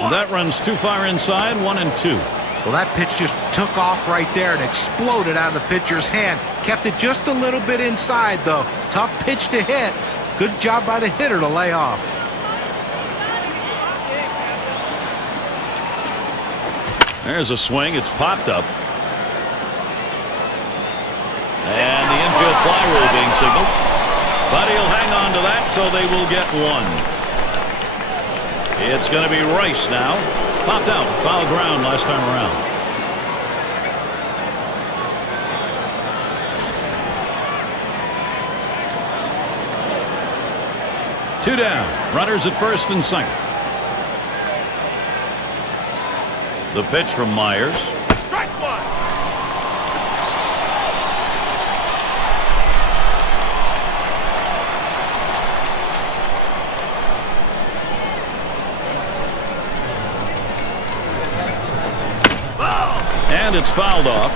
And that runs too far inside, 1-2. Well, that pitch just took off right there and exploded out of the pitcher's hand. Kept it just a little bit inside, though. Tough pitch to hit. Good job by the hitter to lay off. There's a swing. It's popped up. And the infield fly rule being signaled. But he'll hang on to that, so they will get one. It's going to be Rice now. Popped out. Foul ground last time around. Two down. Runners at first and second. The pitch from Myers. Strike one. And it's fouled off.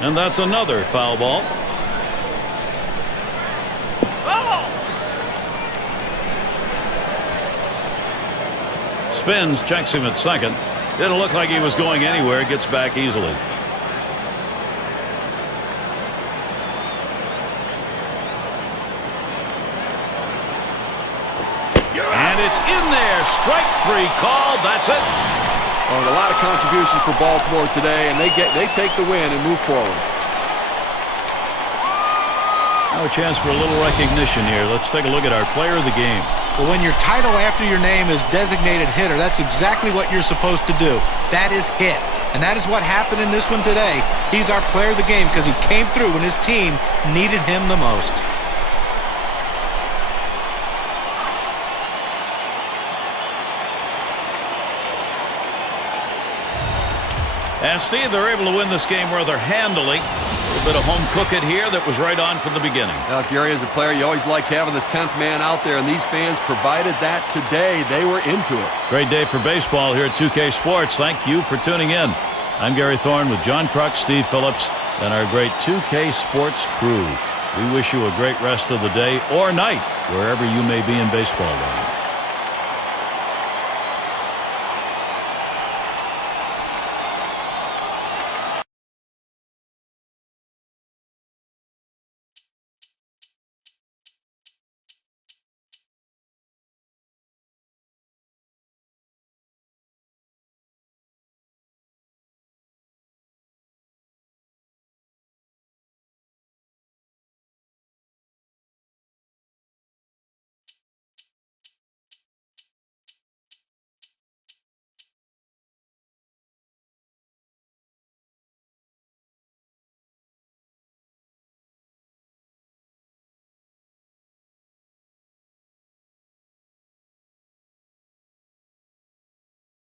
And that's another foul ball. Spins, checks him at second. Didn't look like he was going anywhere. Gets back easily. And it's in there. Strike three called. That's it. Well, a lot of contributions for Baltimore today, and they take the win and move forward. Now a chance for a little recognition here. Let's take a look at our player of the game. Well, when your title after your name is designated hitter, that's exactly what you're supposed to do. That is hit. And that is what happened in this one today. He's our player of the game because he came through when his team needed him the most. And Steve, they're able to win this game rather handily. A little bit of home cooking here that was right on from the beginning. Now, Gary, as a player, you always like having the 10th man out there, and these fans provided that today. They were into it. Great day for baseball here at 2K Sports. Thank you for tuning in. I'm Gary Thorne with John Crux, Steve Phillips, and our great 2K Sports crew. We wish you a great rest of the day or night, wherever you may be in baseball land.